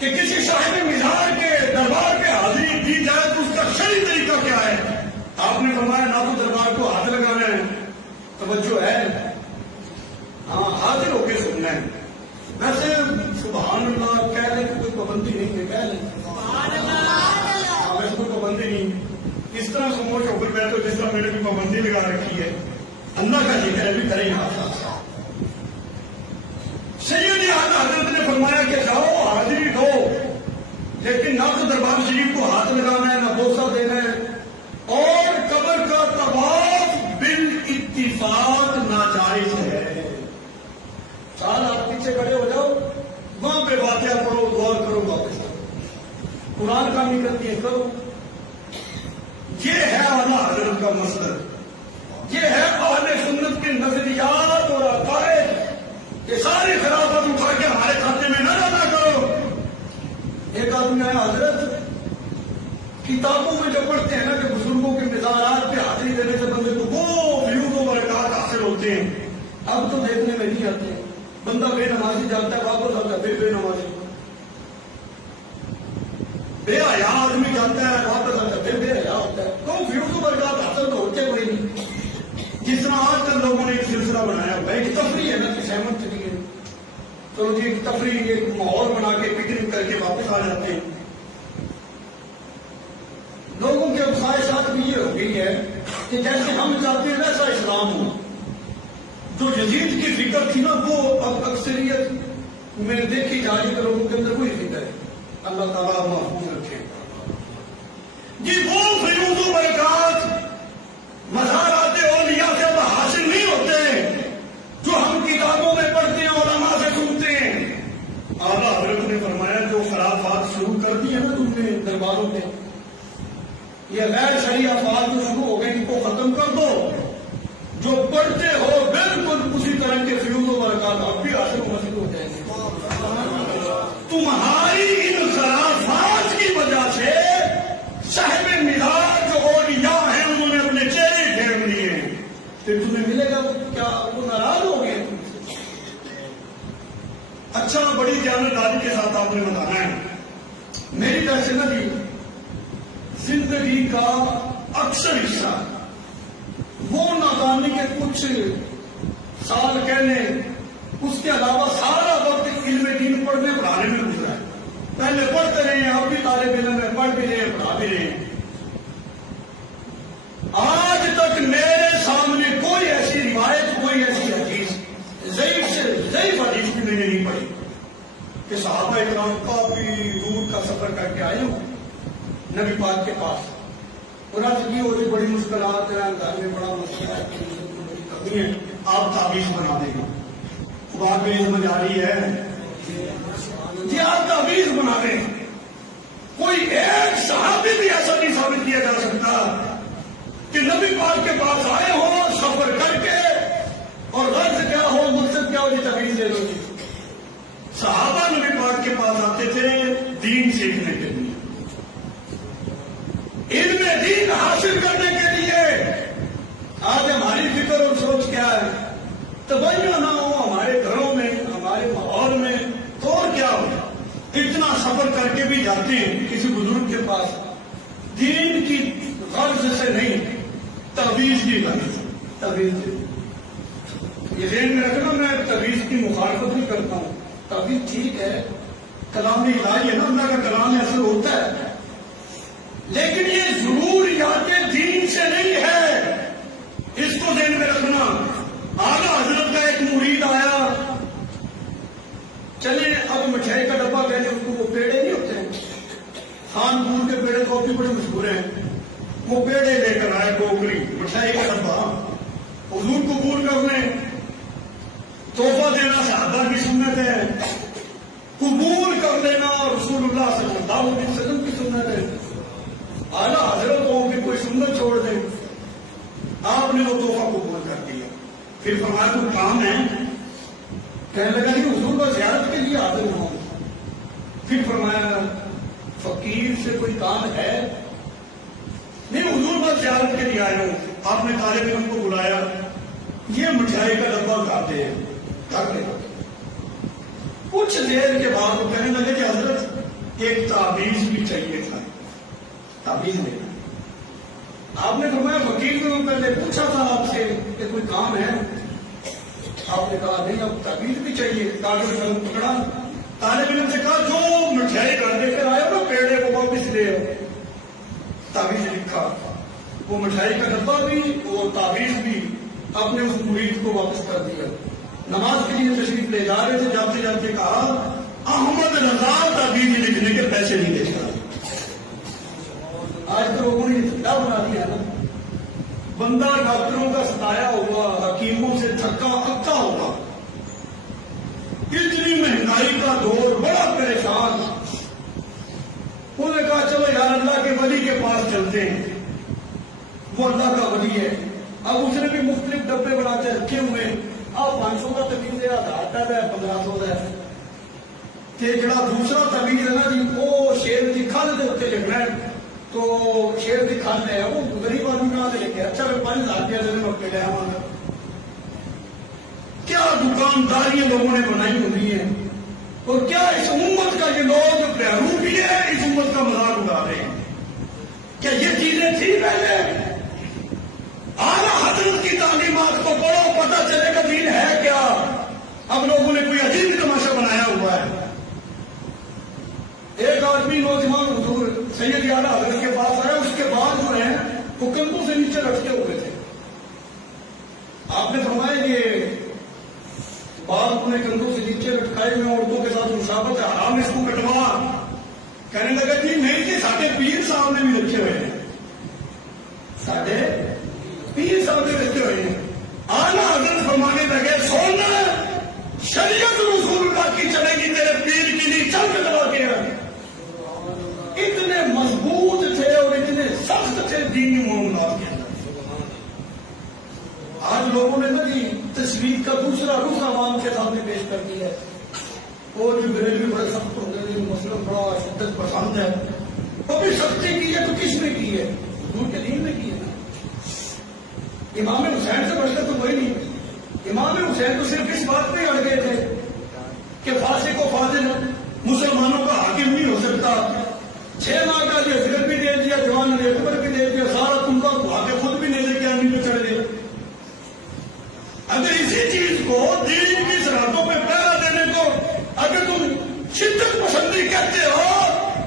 کہ کسی صاحب مزار کے دربار پہ حاضری دی جائے تو اس کا شرعی طریقہ کیا ہے، آپ نے فرمایا نہ تو دربار کو ہاتھ لگانا ہے، توجہ ہے، ہاں حاضر ہو کے سننا ہے. ویسے سبحان اللہ کہہ لیں کہ کوئی پابندی نہیں ہے، کہہ لیں ویسے کوئی پابندی نہیں، اس طرح خاموش ہو کر بیٹھو جس طرح میں نے بھی پابندی لگا رکھی ہے. اللہ کا ذکر ہے بھی کریں آپ. سیدی اعلیٰ حضرت نے فرمایا کہ جاؤ حاضری دو، لیکن نہ تو دربار شریف کو ہاتھ لگانا ہے، نہ بوسہ دینا ہے، اور قبر کا طواف بالاتفاق ناجائز ہے. سال آپ پیچھے کھڑے ہو جاؤ، وہاں پہ فاتحہ پڑھو، دعا کرو، واپس آؤ، قرآن کا نہیں کرتی ہے کرو. یہ ہے اعلیٰ حضرت کا مسلک، یہ ہے اہل سنت کے نظریات اور عقائد. یہ ساری خرافت اٹھا کے ہمارے کھاتے میں نہ ڈالا کرو. ایک آدمی آیا حضرت، کتابوں میں جو پڑھتے ہیں نا کہ بزرگوں کے مزارات پہ حاضری دینے سے بندے کو وہ فیوز و برکات حاصل ہوتے ہیں، اب تو دیکھنے میں نہیں آتے ہیں. بندہ بے نمازی جاتا ہے، واپس آتا ہے پھر بے نمازی، بے حیا آدمی جاتا ہے، واپس آتا ہے پھر بے حیا ہوتا ہے. تو فیوز و برکات حاصل تو ہوتے کوئی نہیں. جس طرح آج کل لوگوں نے ایک سلسلہ بنایا ہے، ایک تفریح ہے نا کہ سہمت چلی ہے، چلو جی ایک تفریح، ایک ماحول بنا کے پکنک کر کے واپس آ جاتے ہیں. لوگوں کے خواہشات بھی یہ ہو گئی ہے کہ جیسے ہم چاہتے ہیں ویسا اسلام ہو. جو یزید کی فکر تھی نا وہ اب اکثریت میں دیکھی جا رہی ہے، لوگوں کے اندر وہی فکر ہے. اللہ تعالیٰ محفوظ رکھے. جی وہ فیوز و برکات مزارات اولیاء سے اب حاصل نہیں ہوتے جو ہم کتابوں میں پڑھتے ہیں، علماء سے سنتے ہیں. اعلیٰ حضرت نے فرمایا جو خرافات شروع کر دی ہے نا تم نے درباروں میں، یہ غیر شرعی افعال جو شروع ہو گئے ان کو ختم کر دو. جو پڑھتے ہو بالکل اسی طرح کے فیوز و برکات آپ بھی حاصل ہو جائیں گے. تمہاری ان خرافات کی وجہ سے صاحب مزاج جو اولیاء ہیں انہوں نے اپنے چہرے گھیر لیے ہیں، پھر تمہیں ملے گا کیا وہ ناراض ہو گئے؟ اچھا بڑی دیانتداری کے ساتھ آپ نے بتانا ہے. میری طرف سے نا جی زندگی کا اکثر حصہ وہ نادانی کے کچھ سال کہنے، اس کے علاوہ سارا وقت علم دین پڑھنے پڑھانے میں گزرا ہے. پہلے پڑھتے رہے ہیں، اب بھی طالب علم میں پڑھ بھی رہے ہیں، پڑھا بھی رہے ہیں. آج تک میرے سامنے کوئی ایسی روایت، کوئی ایسی حدیث، ضعیف سے ضعیف حدیث بھی میں نے نہیں پڑھی کہ صحابہ اکرام کافی دور کا سفر کر کے آئے ہوں نبی پاک کے پاس، اور آج کی ہوتی بڑی مشکلات ہیں، گھر میں بڑا مسئلہ ہے، بڑی کمی ہے، آپ تعویذ بنا دیں گے. بات میری سمجھ آ رہی ہے جی؟ آپ تعویذ بنا دیں. کوئی ایک صحابی بھی ایسا نہیں ثابت کیا جا سکتا کہ نبی پاک کے پاس آئے ہو سفر کر کے اور غرض کیا ہو، مقصد کیا ہو جی تعویذ دے دو. صحابہ نبی پاک کے پاس آتے تھے دین سیکھنے کے لیے، علم دین حاصل کرنے کے لیے. آج ہماری فکر اور سوچ کیا ہے؟ تباہیاں نہ ہو ہمارے گھروں میں، ہمارے ماحول میں، تو اور کیا ہو. اتنا سفر کر کے بھی جاتے ہیں کسی بزرگ کے پاس، دین کی غرض سے نہیں، تعویذ کی غرض. تعویذ یہ ذہن میں رکھنا، میں تعویذ کی مخالفت نہیں کرتا ہوں. تعویذ ٹھیک ہے، کلام الہی ہے نا، اللہ کا کلام اثر ہوتا ہے، لیکن یہ ضروریات دین سے نہیں ہے. اس کو ذہن میں رکھنا. اعلیٰ حضرت کا ایک مرید آیا، چلے اب مٹھائی کا ڈبہ کہتے ہیں اس کو، وہ پیڑے نہیں ہوتے ہیں، خان پور کے پیڑے تو بھی بڑے مشہور ہیں. وہ پیڑے لے کر آئے، ٹوکری مٹھائی کا ڈبہ، حضور قبول کرنے، تحفہ دینا صحابہ کی سنت ہے. قبول کر لینا رسول اللہ صلی اللہ علیہ وسلم کی سنت ہے. اعلیٰ حضرت ہو کہ کوئی سنت چھوڑ دے. آپ نے وہ تحفہ قبول کر دیا. پھر فرمایا کوئی کام ہے؟ کہنے لگا کہ حضور کا زیارت کے لیے حاضر ہوں. پھر فرمایا فقیر سے کوئی کام ہے؟ نہیں حضور کا زیارت کے لیے آئے ہوں. آپ نے طالب علم کو بلایا. یہ مٹھائی کا ڈبہ کھاتے ہیں. کچھ دیر کے بعد وہ کہنے لگے کہ حضرت ایک تعویذ بھی چاہیے تھا. تعویذ دینا. آپ نے فرمایا فقیر کو پہلے پوچھا تھا آپ سے کہ کوئی کام ہے؟ آپ نے کہا نہیں اب تعویذ بھی چاہیے. کاغذ قلم پکڑا. طالب علم سے کہا جو مٹھائی گھر دے کر آئے نا پیڑے کو واپس لے آؤ. تعویذ لکھا. وہ مٹھائی کا ڈبہ بھی وہ تعویذ بھی اپنے اس مرید کو واپس کر دیا. نماز کے لیے تشریف لے جا رہے تھے. جاتے جاتے کہا احمد رضا تعویذ لکھنے کے پیسے نہیں دیتا. آج تو لوگوں نے ٹھنڈا بنا دیا نا. بندہ ڈاکٹروں کا ستایا ہوا, حکیموں سے تھکا اکا ہوگا. اتنی مہنگائی کا دور, بڑا پریشان. انہوں نے کہا چلو یار اللہ کے ولی کے پاس چلتے ہیں. وہ اللہ کا ولی ہے. اب اس نے بھی مختلف ڈبے بنا کے رکھے ہوئے. آپ 500 کا تعویذ ہے, 1000 کا ہے, 1500 کا ہے. کہ جڑا دوسرا تعویذ ہے نا جی وہ شیر کی کھال دے اتنے لکھنا ہے. تو شیر کی کھال ہے وہ غریب آدمی کہاں سے لکھے. اچھا میں 5000 روپیہ دینے میں لے آؤں. کیا دکانداریاں لوگوں نے بنائی ہوئی ہیں. اور کیا اس امت کا یہ لوگ بہرو بھی ہے, اس امت کا مذاق اڑا رہے ہیں. کیا یہ چیزیں تھی پہلے؟ اعلیٰ حضرت کی تعلیمات کو پڑھو, پتہ چلے گا دین ہے کیا. اب لوگوں نے کوئی عجیب تماشا بنایا ہوا ہے. ایک آدمی نوجوان حضور سید اعلیٰ حضرت کے پاس آیا. اس کے بعد جو ہے وہ کندھوں سے نیچے رکھتے ہوئے تھے. آپ نے فرمایا کہ بال اپنے کندھوں سے نیچے لٹکائے ہوئے عورتوں کے ساتھ مشابہت ہے, حرام اس کو کٹوا. کہنے لگا جی نہیں جی ساڈے پیر صاحب نے بھی رکھے ہوئے ہیں. ساڈے پیر صاحب نے رکھے ہوئے ہیں. اعلیٰ حضرت فرمانے لگے سن شریعت رسول اللہ کی چلے گی تیرے پیر کی نہیں, چل کے دبا کے. اتنے مضبوط تھے اور اتنے سخت تھے دینی معاملات کے اندر. آج لوگوں نے نا جی تصویر کا دوسرا رخ عوام کے سامنے پیش کر دیا ہے. وہ جو بریلوی بڑے سخت ہو گئے, مسلم بڑا شدت پسند ہے. وہ بھی سختی کی ہے تو کس نے کی ہے؟ حضور کے دین نے کی ہے. امام حسین سے بچتے تو وہی نہیں. امام حسین تو صرف اس بات پہ اڑ گئے تھے کہ فاسق و فاضل مسلمانوں کا حاکم نہیں ہو سکتا. 6 ماہ کا جو ذکر بھی دے دیا, جوان نے اکبر بھی دے دیا, سارا تم کا بھا کے خود بھی نہیں لے کے آدمی پہ چڑھ دیا. اگر اسی چیز کو دین کی سرحدوں پہ پہرا دینے کو اگر تم شدت پسندی کہتے ہو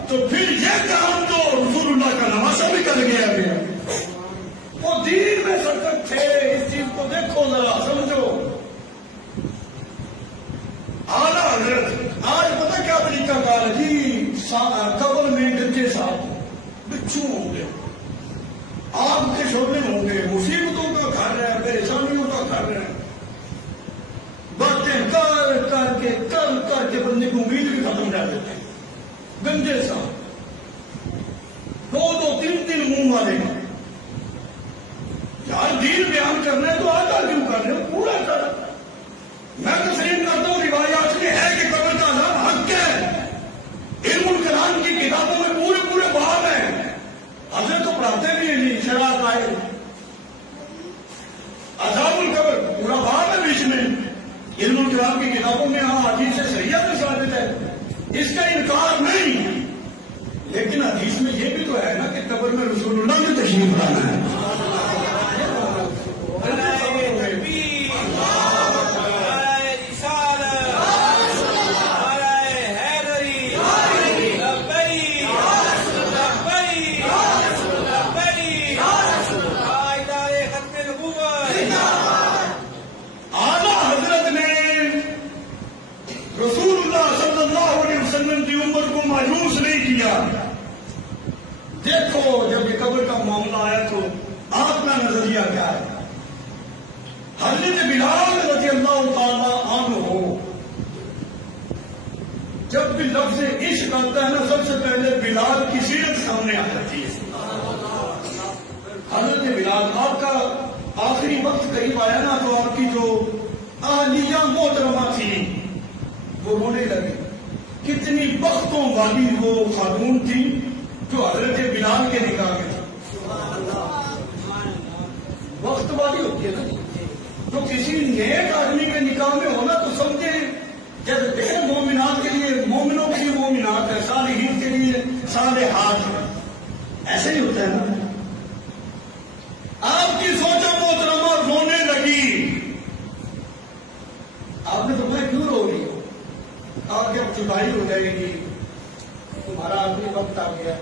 تو پھر یہ کام تو رسول اللہ کا نواسا بھی کر گیا ہے. وہ دین میں سرکت تھے. اس چیز کو دیکھو ذرا, سمجھو. اعلیٰ حضرت آج پتہ کیا طریقہ کار ہے جی. قبر میں گجے ساتھ بچھو ہوں گے, آگ کے شعبے ہوں گے, مصیبتوں کا گھر ہے, پریشانیوں کا گھر ہے. باتیں کر کے بندے کی امید بھی ختم کر دیتے ہیں. گنجے صاحب 2-3 منہ والے. یار دین بیان کرنا ہے تو آدھا کیوں کر رہے ہو, پورا کر. میں تسلیم کرتا ہوں روایات میں ہے کہ قبر کا عذاب حق ہے. علم الکلام کی کتابوں میں پورے باب ہیں. حضرت تو پڑھاتے بھی نہیں, شراب آئے عذاب القبر پورا باب ہے بیچ میں. علم الکلام کی کتابوں میں ہاں حدیث سے صحیح میں ثابت ہے, اس کا انکار نہیں. لیکن حدیث میں یہ بھی تو ہے نا کہ قبر میں رسول اللہ نے تشریف لانا ہے. مایوس نہیں کیا. دیکھو جب یہ قبر کا معاملہ آیا تو آتا ہے نا سب سے پہلے بلال کی سیرت سامنے آ جاتی ہے. حضرت بلال آپ کا آخری وقت قریب آیا نا تو آپ کی جو اہلیہ محترمہ تھی وہ رونے لگی. کتنی بختوں والی وہ خاتون تھی جو حضرت بلال کے نکاح میں تھی. وقت والی ہوتی ہے نا تو کسی نیک آدمی کے نکاح میں ہونا تو سمجھے جیسے بہن مومنات کے لیے مومنوں کے لیے مومنات ہے, صالحین کے لیے صالحات ہے, ایسے ہی ہوتا ہے نا. آپ کی سوچا محترمہ رونے لگی. آپ نے فرمایا کیوں رو رہی ہو؟ آپ کی اب جدائی ہو جائے گی, تمہارا آخری وقت آ گیا,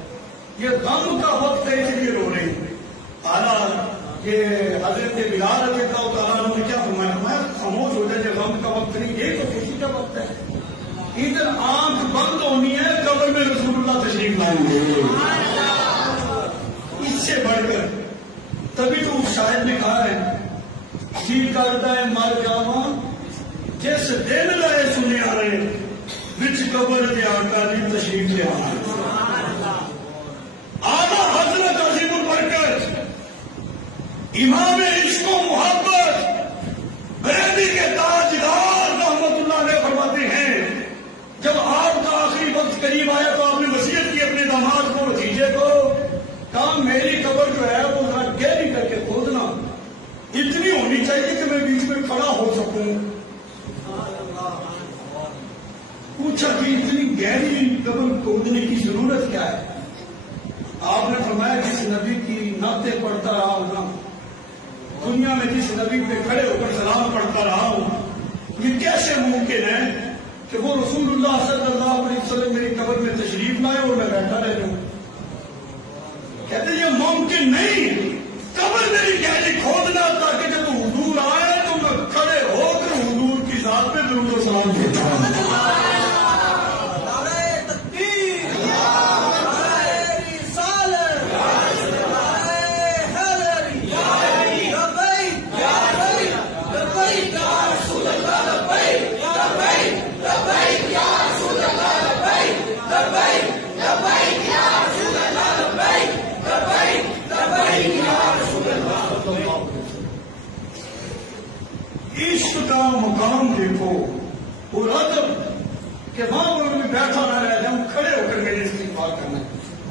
یہ غم کا وقت ہے اس لیے رو رہی. اعلیٰ یہ حضرت بلال رضی اللہ تعالیٰ عنہ نے کیا فرمایا؟ میں خاموش ہو جائے, غم کا وقت نہیں, یہ تو خوشی کا وقت ہے. ادھر آنکھ بند ہونی ہے, قبر میں رسول اللہ تشریف لائیں گے. اس سے بڑھ کر تبھی تو شاعر نے کہا ہے جی کرتا ہے مر جاواں جس دن لائے سنے آ رہے بچ قبر دے آقا دی تشریف لے آ رہے. اعلیٰ حضرت عظیم البرکت امام عشق و محبت بریلی کے تاجدار رحمت اللہ علیہ فرماتے ہیں جب آپ کا آخری وقت قریب آیا تو آپ نے وصیت کی اپنے داماد کو, بھتیجے کو, کہا میری قبر جو ہے وہ ذرا گہری کر کے کھودنا, اتنی ہونی چاہیے کہ میں بیچ میں کھڑا ہو سکوں. پوچھا کہ اتنی گہری قبر کھودنے کی ضرورت کیا ہے؟ آپ نے فرمایا جس نبی کی نعتیں پڑھتا رہا ہوں نا, دنیا میں جس نبی پہ کھڑے ہو کر سلام پڑھتا رہا ہوں, یہ کیسے ممکن ہے کہ وہ رسول اللہ صلی اللہ علیہ وسلم میری قبر میں تشریف لائے اور میں بیٹھا رہ جاؤں؟ کہتے ہیں یہ ممکن نہیں, قبر میری گہری کھودنا تاکہ جب حضور آئے تو میں کھڑے ہو کر حضور کی ذات پہ درود و سلام دیتا ہوں. عشق کا مقام دیکھو اور ادب کہ وہاں پر میں بیٹھا نہ رہ جاؤں, کھڑے ہو کر میرے استغفار کرنا ہے.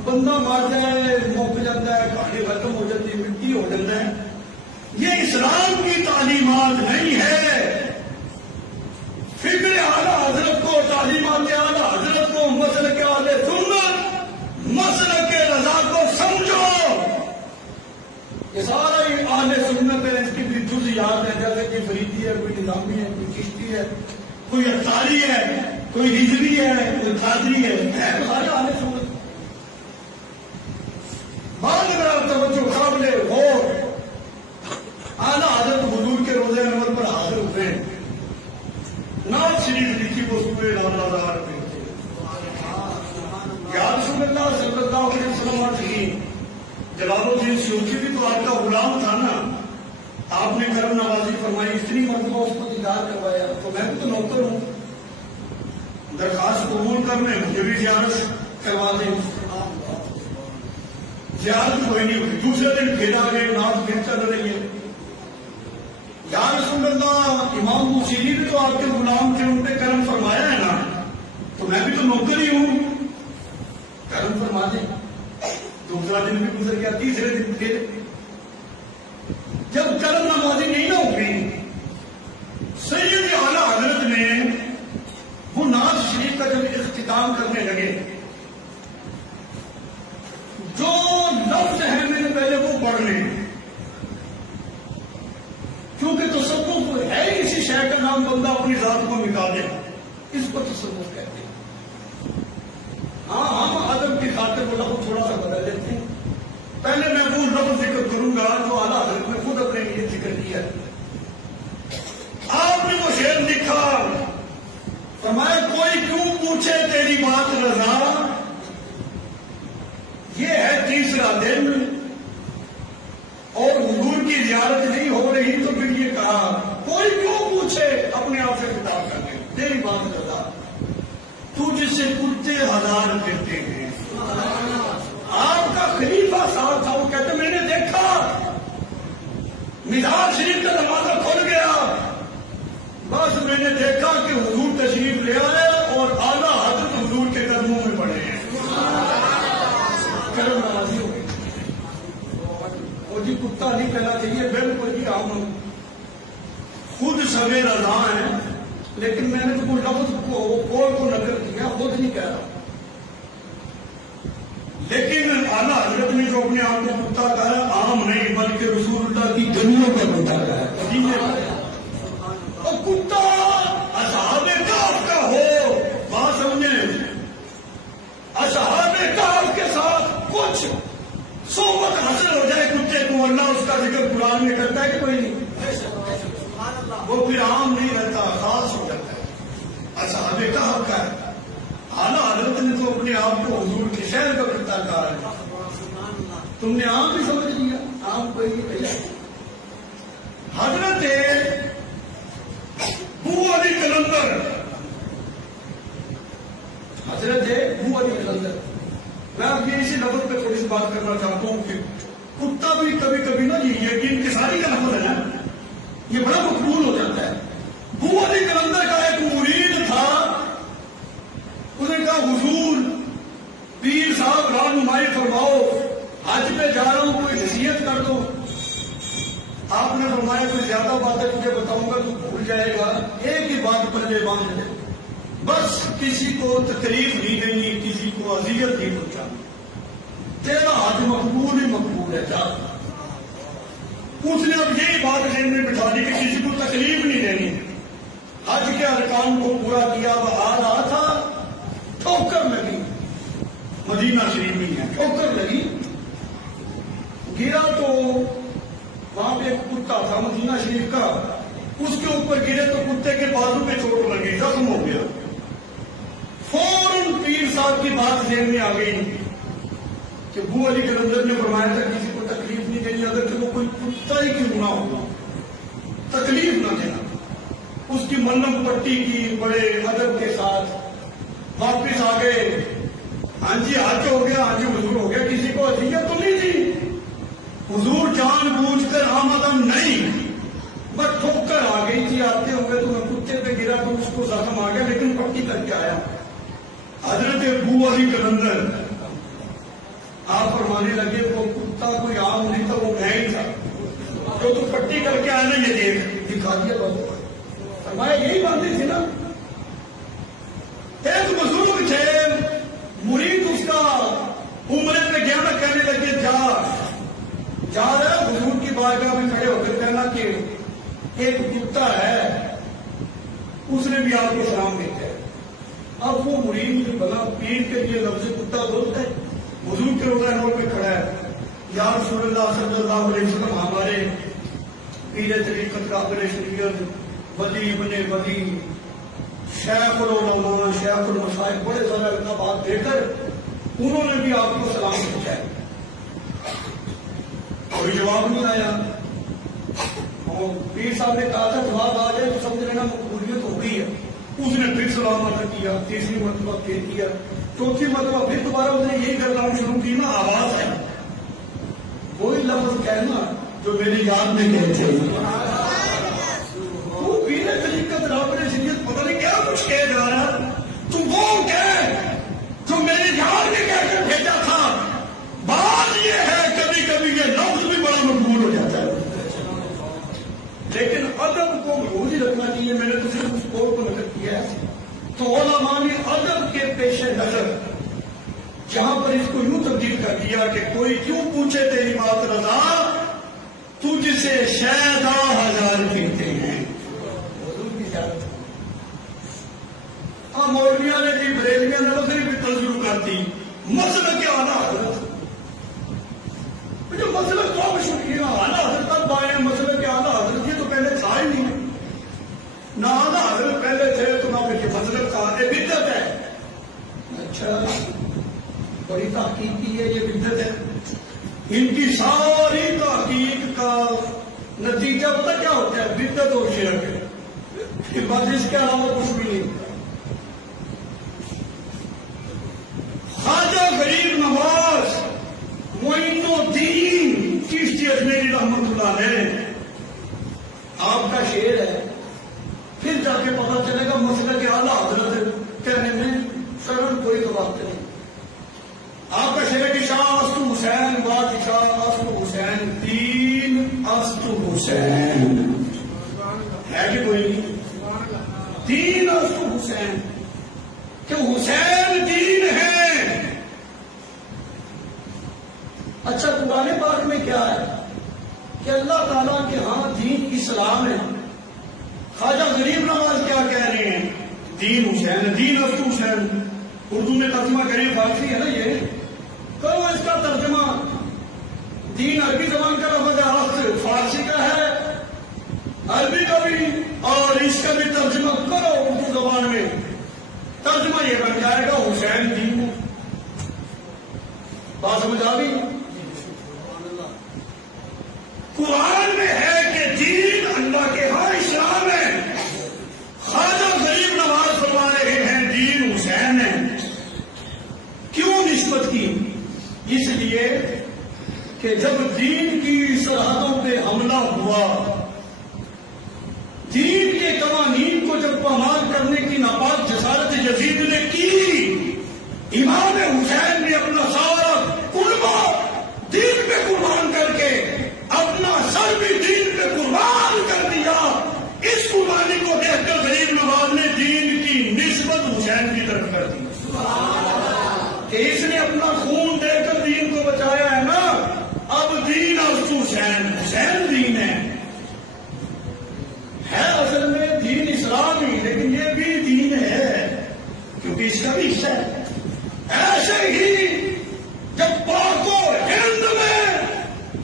بندہ مار جائے, موک جاتا ہے, کھانے ختم ہو جاتی ہے, مٹی ہو جاتا ہے. یہ اسلام کی تعلیمات نہیں ہے. فکر اعلیٰ حضرت کو, تعلیمات اعلیٰ حضرت کو, مسلک اہل سنت, مسلک رضا کو سمجھو. یہ سارا ہی اہل سنت ہے, اس کی بھی جزیات ہے, جیسے کہ فریدی ہے, کوئی نظامی ہے, کوئی چشتی ہے, کوئی اختاری ہے, کوئی ہجری ہے, کوئی قادری ہے, سارے اہل سنت. بعد میں توجہ قابل غور اعلیٰ حضرت حضور کے روزہ انور پر حاضر ہوئے, نعت شریف لکھی وہ صبح لالازار پہ, یا رسول اللہ صلی اللہ علیہ وسلم کی جلال الدین سیوطی بھی تو آپ کا غلام تھا نا, آپ نے کرم نوازی فرمائی, اتنی مرتبہ اس کو دیدار کروایا, تو میں بھی تو نوکر ہوں, درخواست قبول کرنے مجھے بھی زیارت کروا دیں. زیارت کوئی نہیں ہوئی, دوسرے دن بھیجا گئے, نعت پھر چل رہی ہے. یا رسول اللہ امام بصیری بھی تو آپ کے غلام تھے, ان پہ کرم فرمایا ہے نا, تو میں بھی تو نوکر ہی ہوں, کرم فرما دیں. دوسرا دن بھی گزر گیا, تیسرے دن پھر جب کرم نوازی نہیں نہ ہوئی, سید اعلیٰ حضرت نے وہ نعت شریف کا جب اختتام کرنے لگے, جو لفظ ہیں میں نے پہلے وہ پڑھ لیں, کیونکہ تصوف ہے اسی شے کا نام بندہ اپنی ذات کو مٹا دے, اس کو تصوف کہتے ہیں. ہاں ہم ادب کی خاطر وہ لفظ تھوڑا سا بدل لیتے ہیں. پہلے میں وہ لفظ ذکر کروں گا جو اعلیٰ حضرت نے خود اپنے لیے ذکر کیا. آپ نے وہ شعر لکھا, فرمایا کوئی کیوں پوچھے تیری بات رضا, یہ ہے تیسرا دن اور حضور کی زیارت نہیں ہو رہی, تو پھر یہ کہا کوئی کیوں پوچھے, اپنے آپ سے خطاب کرنے, تیری بات رضا, تو تجھ سے کتے ہزار پھرتے ہیں. آپ کا خلیفہ صاحب تھا, وہ کہتے میں نے دیکھا مزار شریف کا دروازہ کھل گیا, بس میں نے دیکھا کہ حضور تشریف لے آئے اور اعلیٰ حضرت حضور کے قدموں میں پڑے ہیں. کرم نوازی ہو گئی. اور جی کتا نہیں کہنا چاہیے, بالکل جی ہم خود سوے رضا ہیں, لیکن میں نے تو کوئی لفظ کو نقل کیا, خود نہیں کہہ رہا. لیکن اعلیٰ حضرت نے جو اپنے آپ کو کتا کہا, عام نہیں بلکہ رسول اللہ کی گلیوں کا کتا کہا. اور کتا اصحاب کہف کا ہو, بات سمجھیں, اصحاب کہف کے ساتھ کچھ صحبت حاصل ہو جائے کتے کو, اللہ اس کا ذکر قرآن میں کرتا ہے کہ کوئی نہیں, وہ پھر عام نہیں رہتا, خاص ہو جاتا ہے. اصحاب کہف کا ہے. اعلیٰ حضرت نے تو اپنے آپ کو حضور کے شہر کا کتا کہا ہے. تم نے عام بھی سمجھ لیا, عام کوئی نہیں. حضرت ابو علی کلندر, حضرت ابو علی کلندر, میں اب یہ اسی لفظ پہ تھوڑی سی بات کرنا چاہتا ہوں کہ کتا بھی کبھی کبھی نا یہ یقین انکساری کا لفظ ہے نا, یہ بڑا مقبول ہو جاتا ہے. ابو علی کلندر کا ایک مرید تھا, اس نے کہا حضور پیر صاحب رہنمائی فرماؤ, حج پہ جا رہا ہوں, کوئی نصیحت کر دو. آپ نے فرمایا کوئی زیادہ باتیں تجھے بتاؤں گا تو بھول جائے گا, ایک ہی بات پلے باندھ لے, بس کسی کو تکلیف نہیں دینی, کسی کو اذیت نہیں پہنچانی, تیرا حج مقبول ہی مقبول ہے. جا. اس نے اب یہی بات ذہن میں بٹھا دی کہ کسی کو تکلیف نہیں دینی. حج کے ارکان کو پورا کیا, وہ آ رہا تھا, ٹھوکر لگی, مدینہ شریف میں ہے, ٹھوکر لگی, گرا تو وہاں پہ ایک کتا تھا مدینہ شریف کا, اس کے اوپر گرے تو کتے کے بازو پہ چوٹ لگی, زخم ہو گیا. فوراً پیر صاحب کی بات ذہن میں آ گئی کہ ابو علی کلندر نے فرمایا تھا کسی کو تکلیف نہیں دینی, اگر کہ وہ کوئی کتا ہی کیوں نہ ہوگا, تکلیف نہ دینا. اس کی ملم پٹی کی بڑے ادب کے ساتھ, واپس آ گئے. ہاں جی حج ہو گیا, ہاں جی حضور ہو گیا, کسی کو اذیت تو نہیں تھی. حضور جان بوجھ کر آمدن نہیں, بس ٹھوکر آ گئی تھی, آتے ہوئے تو میں کتے پہ گرا تو اس کو زخم آ گیا, لیکن پٹی کر کے آیا. حضرت ابو علی کلندر آپ فرمانے لگے وہ کتا کوئی عام نہیں تھا, وہ میں ہی تھا جو تو پٹی کر کے آنے, یہ دیکھ دکھا دیا بابو. فرمایا یہی باتیں تھی نا. ایک بزرگ تھے, مرید اس کا عمرے پہ گیا نا, کہنے لگے جا رہا حضور کی بارگاہ میں کھڑے ہو کر کہنا کہ ایک کتا ہے, اس نے بھی آپ کو سلام دیتے ہیں. اب وہ مرید جو بنا پیر کے لیے لفظ کتا بولتا ہے, حضور کے روزہ نور پہ کھڑا ہے, یا رسول اللہ صلی اللہ علیہ وسلم ہمارے پیر طریقت کا شریعت ولی ابن ولی شیخ العلماء شیخ المشائخ بڑے سارے القابات دے کر انہوں نے بھی آپ کو سلام پوچھا ہے. کوئی جواب نہیں آیا. اور پیر صاحب نے کہا تھا جواب آ جائے تو سمجھ لینا مقبولیت ہو گئی ہے. اس نے پھر سلام ادا کیا, تیسری مرتبہ پھر کیا, چوتھی مرتبہ پھر دوبارہ اس نے یہی گردان شروع کی نا, آواز ہے وہی لفظ کہنا جو میری یاد میں کہتے ہیں. تو پیر طریقت رابطے شریعت پتہ نہیں کیا کچھ کہہ جا رہا, تو وہ کہہ جو میری یاد میں کہہ کر بھیجا تھا. بات یہ ہے کبھی کبھی یہ لفظ بھی بڑا مقبول ہو جاتا ہے, لیکن ادب کو محفوظ ہی رکھنا چاہیے. میں نے تو صرف اس قول کو نقل کیا ہے. تو علماء نے ادب کے پیش نظر جہاں پر اس کو یوں تبدیل کر دیا کہ کوئی کیوں پوچھے تیری بات رضا, تجھ سے شیدا ہزار کہتے ہیں. مولویاں نے جی بریلویاں نے تو صرف تجربہ کرتی مسئلہ کے اعلیٰ حضرت, جو مسئلہ کیا مشہور اعلیٰ حضرت تب آئے, مسئلہ کے اعلیٰ حضرت یہ تو پہلے تھا ہی نہیں. نہ اعلیٰ حضرت پہلے تھے تو نہ پھر یہ مسئلہ تھا, یہ بدعت ہے. اچھا بڑی تحقیق کی ہے, یہ بدعت ہے. ان کی ساری تحقیق کا نتیجہ پتہ کیا ہوتا ہے, بدعت اور شرک ہے. بس اس کے علاوہ کچھ بھی نہیں. اللہ نے آپ کا شعر ہے، پھر جا کے پتا چلے گا مسئلہ کہ اعلیٰ حضرت کہنے میں سرل کوئی تو بات نہیں. آپ کا شعر ہے کہ شاہ استو حسین بادشاہ استو حسین تین استو حسین ہے کہ کوئی نہیں؟ تین استو حسین کہ حسین دین ہے. اچھا قرآن پاک میں کیا ہے کہ اللہ تعالیٰ کے ہاں دین اسلام ہے. خواجہ غریب نواز کیا کہہ رہے ہیں؟ دین حسین ہے، دین استو حسین. اردو میں ترجمہ کریں، فارسی ہے نا یہ، کرو اس کا ترجمہ. دین عربی زبان کا لفظ ہے، اصل فارسی کا ہے، عربی کا بھی، اور اس کا بھی ترجمہ کرو اردو زبان میں، ترجمہ یہ بن جائے گا حسین دین ہے. بات سمجھ آ گئی؟ قرآن میں ہے کہ دین اللہ کے ہاں اسلام ہے. خواجہ غریب نواز فرما رہے ہیں دین حسین ہے. کیوں نسبت کی؟ اس لیے کہ جب دین کی سرحدوں پہ حملہ ہوا، دین کے قوانین کو جب پامال کرنے کی ناپاک جسارت یزید نے کی، امام حسین نے اپنا سارا قربہ دین پہ قربان کر کے اپنا سر بھی دین پہ قربان کر دیا. اس قربانی کو دیکھ کر غریب نواز نے دین کی نسبت حسین کی طرف کر دی کہ اس نے اپنا خون دے کر دین کو بچایا ہے نا، اب دین استو حسین، حسین دین ہے. اصل میں دین اسلام ہی، لیکن یہ بھی دین ہے کیونکہ اس کا بھی حصہ ہے. ایسے ہی جب پاک و ہند میں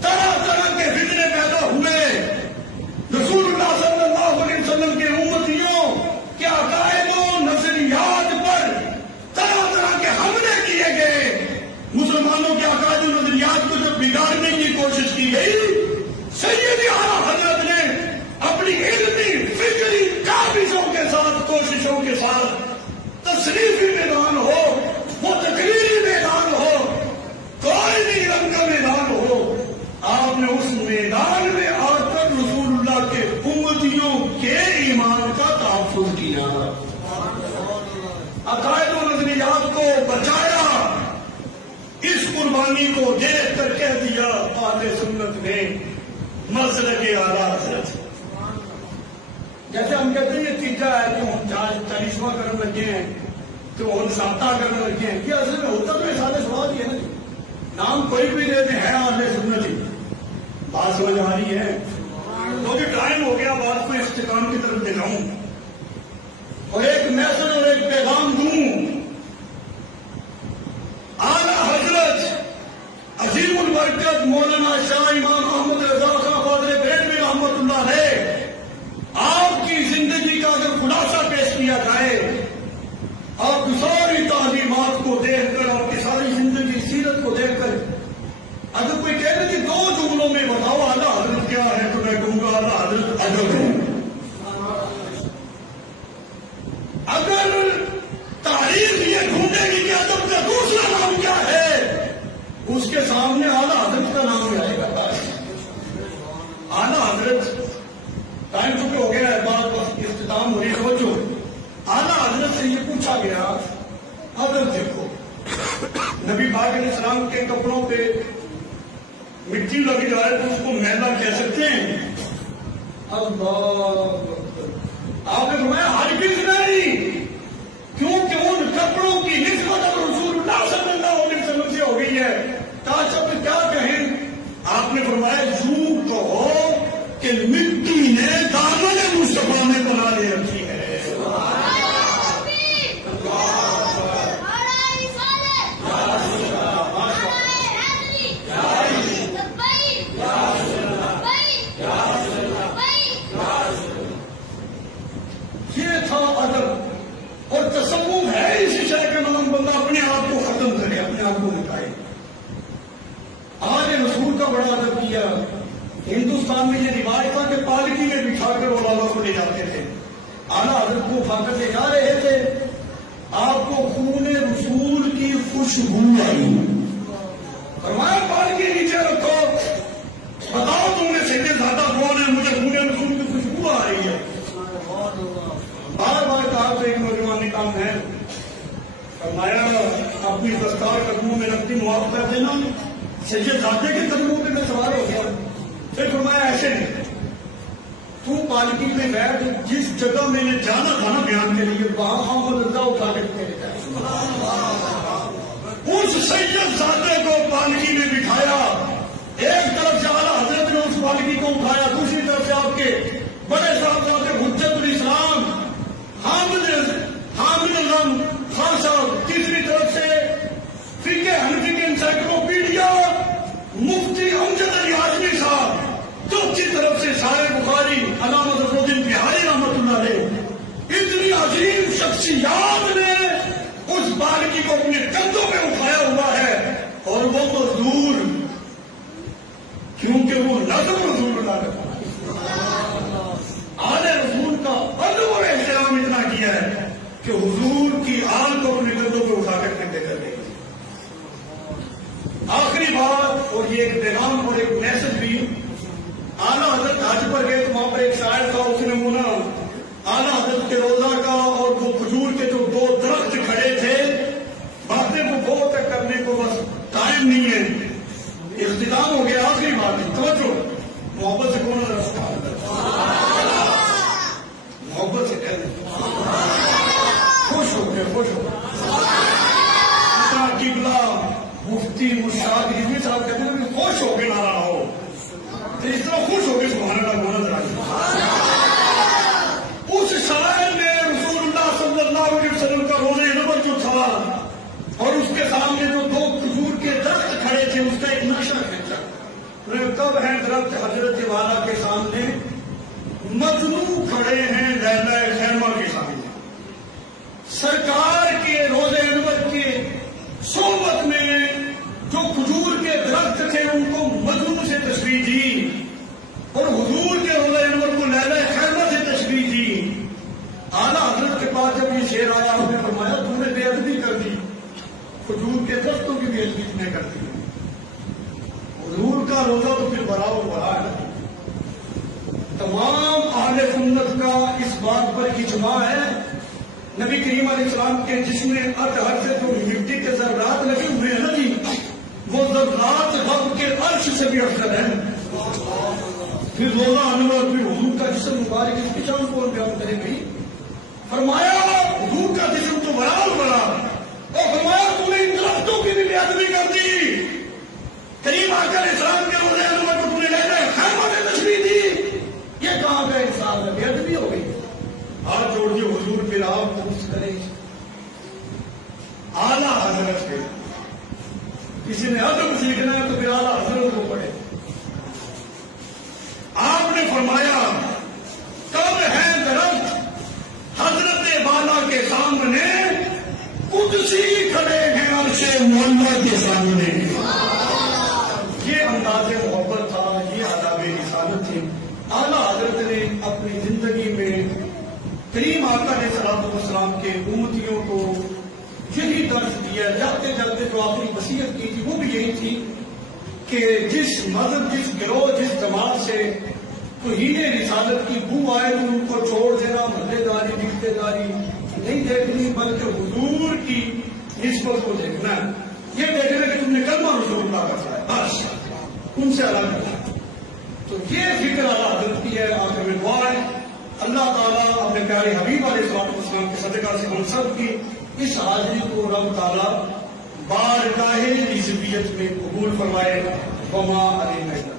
طرح طرح کے فتنے پیدا ہوئے، رسول اللہ صلی اللہ علیہ وسلم کے امتیوں کے عقائد و نظریات پر طرح طرح کے حملے کیے گئے. مسلمانوں کے عقائد و نظریات کو جب بگاڑنے کی کوشش کی گئی، سید اعلیٰ حضرت نے اپنی علمی فکری کاوشوں کے ساتھ، کوششوں کے ساتھ، تصریفی میدان ہو، وہ تقریری میدان ہو، کوئی بھی رنگ کا میدان ہو، آپ نے اس میدان میں آ کر رسول اللہ کے امتیوں کے ایمان کا تحفظ کیا، عقائد و نظریات کو بچایا. اس قربانی کو دیکھ کر کہہ دیا اہل سنت نے مسلک اعلیٰ حضرت. جیسے ہم کہتے ہیں یہ تیجا ہے کہ ہم 40واں کرنے لگے ہیں، تو ہم 7 کرنے لگے ہیں. یہ اصل میں ہوتا تو سارے سوال ہی ہے نا، نام کوئی بھی دیتے ہیں اہل سنت ہی. بات سمجھ آ رہی ہے؟ تو بھی ٹائم ہو گیا بات کو استقام کی طرف دکھاؤں اور ایک میسج اور ایک پیغام دوں. اعلیٰ حضرت عظیم البرکت مولانا شاہ امام محمد رضا خان قادری بریلوی رحمۃ اللہ علیہ، آپ کی زندگی کا اگر خلاصہ پیش کیا جائے، آپ کی ساری تعلیمات کو دیکھ کر، آپ کی ساری زندگی سیرت کو دیکھ کر، اگر کوئی کہہ رہے کہ 2 جملوں میں بتاؤ اعلیٰ حضرت کیا ہے، تو میں کہوں گا اعلیٰ حضرت ادب ہے. اگر تاریخ یہ ڈھونڈے گی کہ ادب کا دوسرا نام کیا ہے، اس کے سامنے اعلیٰ حضرت کا نام آئے گا. اعلیٰ حضرت، ٹائم چکے ہو گیا ہے، بات اختتام ہو رہی ہے. سوچو، اعلیٰ حضرت سے یہ پوچھا گیا، حضرت دیکھو نبی پاک علیہ السلام کے کپڑوں پہ مٹی لگ جائے تو اس کو میلا کہہ سکتے ہیں؟ اللہ، آپ نے فرمایا ہرگز نہیں، کیونکہ ان کپڑوں کی نسبت اب رسول اللہ صلی اللہ علیہ وسلم سے ہو گئی ہے. تاجب کیا کہیں؟ آپ نے فرمایا یوں کہو کہ مٹی نے دامن مصطفیٰ میں بنا لے رکھی ہے. یہ تھا ادب اور تصوف ہے اس شے کا نام بندہ اپنے آپ کو ختم کرے، اپنے آپ کو مٹائے. آج رسول کا بڑا ادب کیا. ہندوستان میں یہ روایت تھا کہ پالکی میں بٹھا کر علماء کو لے جاتے تھے. اعلیٰ حضرت کو اٹھا کر لے جا رہے تھے، آپ کو خون رسول کی خوشبو آئی. فرمایا پالکی نیچے رکھو، بتاؤ تم نے سیدھے اپنی دستار قدموں میں رکھتی معاف کر دینا. سید زادے کے قدموں پہ میں سوار ہو گیا. پھر فرمایا ایسے نہیں, تو پالکی میں بیٹھ, جس جگہ میں نے جانا تھا نا بیان کے لیے وہاں محمد رضا اٹھا کے لے جائے. اس سید زادے کو پالکی میں بٹھایا, ایک طرف سے اعلیٰ حضرت نے اس پالکی کو اٹھایا, دوسری طرف سے آپ کے بڑے صاحبزادے حجت الاسلام حامد الغم خان صاحب, تیسری طرف سے فقہ حنفی کے انسائکلوپیڈیا مفتی امجد علی ہاشمی صاحب, چوتھی طرف سے شاعر بخاری علامہ ظفر الدین بہاری رحمۃ اللہ علیہ. اتنی عظیم شخصیات نے اس بالکی کو اپنے کندھوں پہ اٹھایا ہوا ہے, اور وہ مزدور کیونکہ وہ نظم رسول اللہ کا آل رسول کا ادب اور احترام اتنا کیا ہے کہ حضور کی آل کو اپنے کندھوں پہ اٹھا کر کندھے کر دے. آخری بات, اور یہ ایک پیغام اور ایک میسج بھی, اعلیٰ حضرت حج پر گئے تو وہاں پر ایک شاعر تھا, اس نے مونا اعلیٰ حضرت کے روزہ کا اور وہ کھجور کے جو دو درخت کھڑے تھے, باتیں وہ بہت کرنے کو بس ٹائم نہیں ہے, اختتام ہو گیا. آخری بات نہیں, توجہ, محبت سے کون محبت سے کہہ خوش ہو گئے, خوش ہو قبلہ مفتی مشتاق رضوی صاحب کہتے ہیں کہ خوش ہو کے نہ رہا ہو, تو اس طرح خوش ہو کے سبحان اللہ بولا ذرا. اس شاعر نے رسول اللہ صلی اللہ علیہ وسلم کا روزہ نبوت جو تھا اور اس کے سامنے جو دو کھجور کے درخت کھڑے تھے اس کا ایک نقشہ کھینچا. کب ہے درخت حضرت والا کے سامنے, مجنو کھڑے ہیں لیلہ خیمہ کے سامنے. سرکار کے روزہ نبوت کے صحبت میں جو کھجور کے درخت تھے ان کو مجنو سے تشبیہ دی, اور حضور کے روزہ نبوت کو لیلہ خیمہ سے تشبیہ دی. اعلیٰ حضرت کے پاس جب یہ شعر آیا, انہوں نے فرمایا تم نے بے ادبی کر دی, کھجور کے درختوں کی بے ادبی تم نے کر دی. حضور کا روزہ تو پھر بڑا و بڑا ہے. تمام اہل سنت کا اس بات پر اجماع ہے, نبی کریم علیہ السلام کے جسم اطہر سے جو مٹی کے ذرات لگے ہوئے ہیں نا جی, وہ ذرات رب کے عرش سے بھی افضل ہیں. پھر روزہ انور, پھر حضور کا جسم مبارک, اس کی شان کون بیان کرے گی. فرمایا حضور کا جسم تو بڑا و بڑا, اور فرمایا تم نے ان درختوں کی بھی بے ادبی کر دی. کریم آ کر اسلام کے روزے انور کو تم نے لیلہ خیمہ میں تشبیہ دی. یہ کہاں کا انسان ہے, بے ادبی ہو گئی. ہاتھ جوڑیے حضور پھر آپ درست کریں. اعلیٰ حضرت سے کسی نے ادب سیکھنا ہے تو پھر اعلیٰ حضرت کو پڑھے. آپ نے فرمایا کب ہے درخت حضرت والا کے سامنے, قدسی کھڑے ہیں عرش معلیٰ کے سامنے. یہ انداز محبت تھا, یہ آداب رسالت تھی. اعلیٰ حضرت نے اپنی زندگی میں کریم آقا علیہ الصلوۃ والسلام کے امتیوں کو یہی درس دیا. جاتے جاتے جو آخری وصیت کی تھی وہ بھی یہی تھی کہ جس مذہب, جس گروہ, جس جماعت سے توہین رسالت کی بو آئے تو ان کو چھوڑ دینا, محلے داری, رشتے داری نہیں دیکھنی, بلکہ حضور کی نسبت کو دیکھنا ہے. یہ دیکھنا کہ تم نے کلمہ رسول اللہ کا پڑھا ہے, بس ان سے الگ کرنا. تو یہ فکر اعلیٰ حضرت کی ہے. آخر میں دعا ہے اللہ تعالیٰ اپنے پیارے حبیب علیہ السلام کے صدقہ سے ہم سب کی اس حاضری کو رب تعالیٰ بارگاہ رضویت میں قبول فرمائے. وما علینا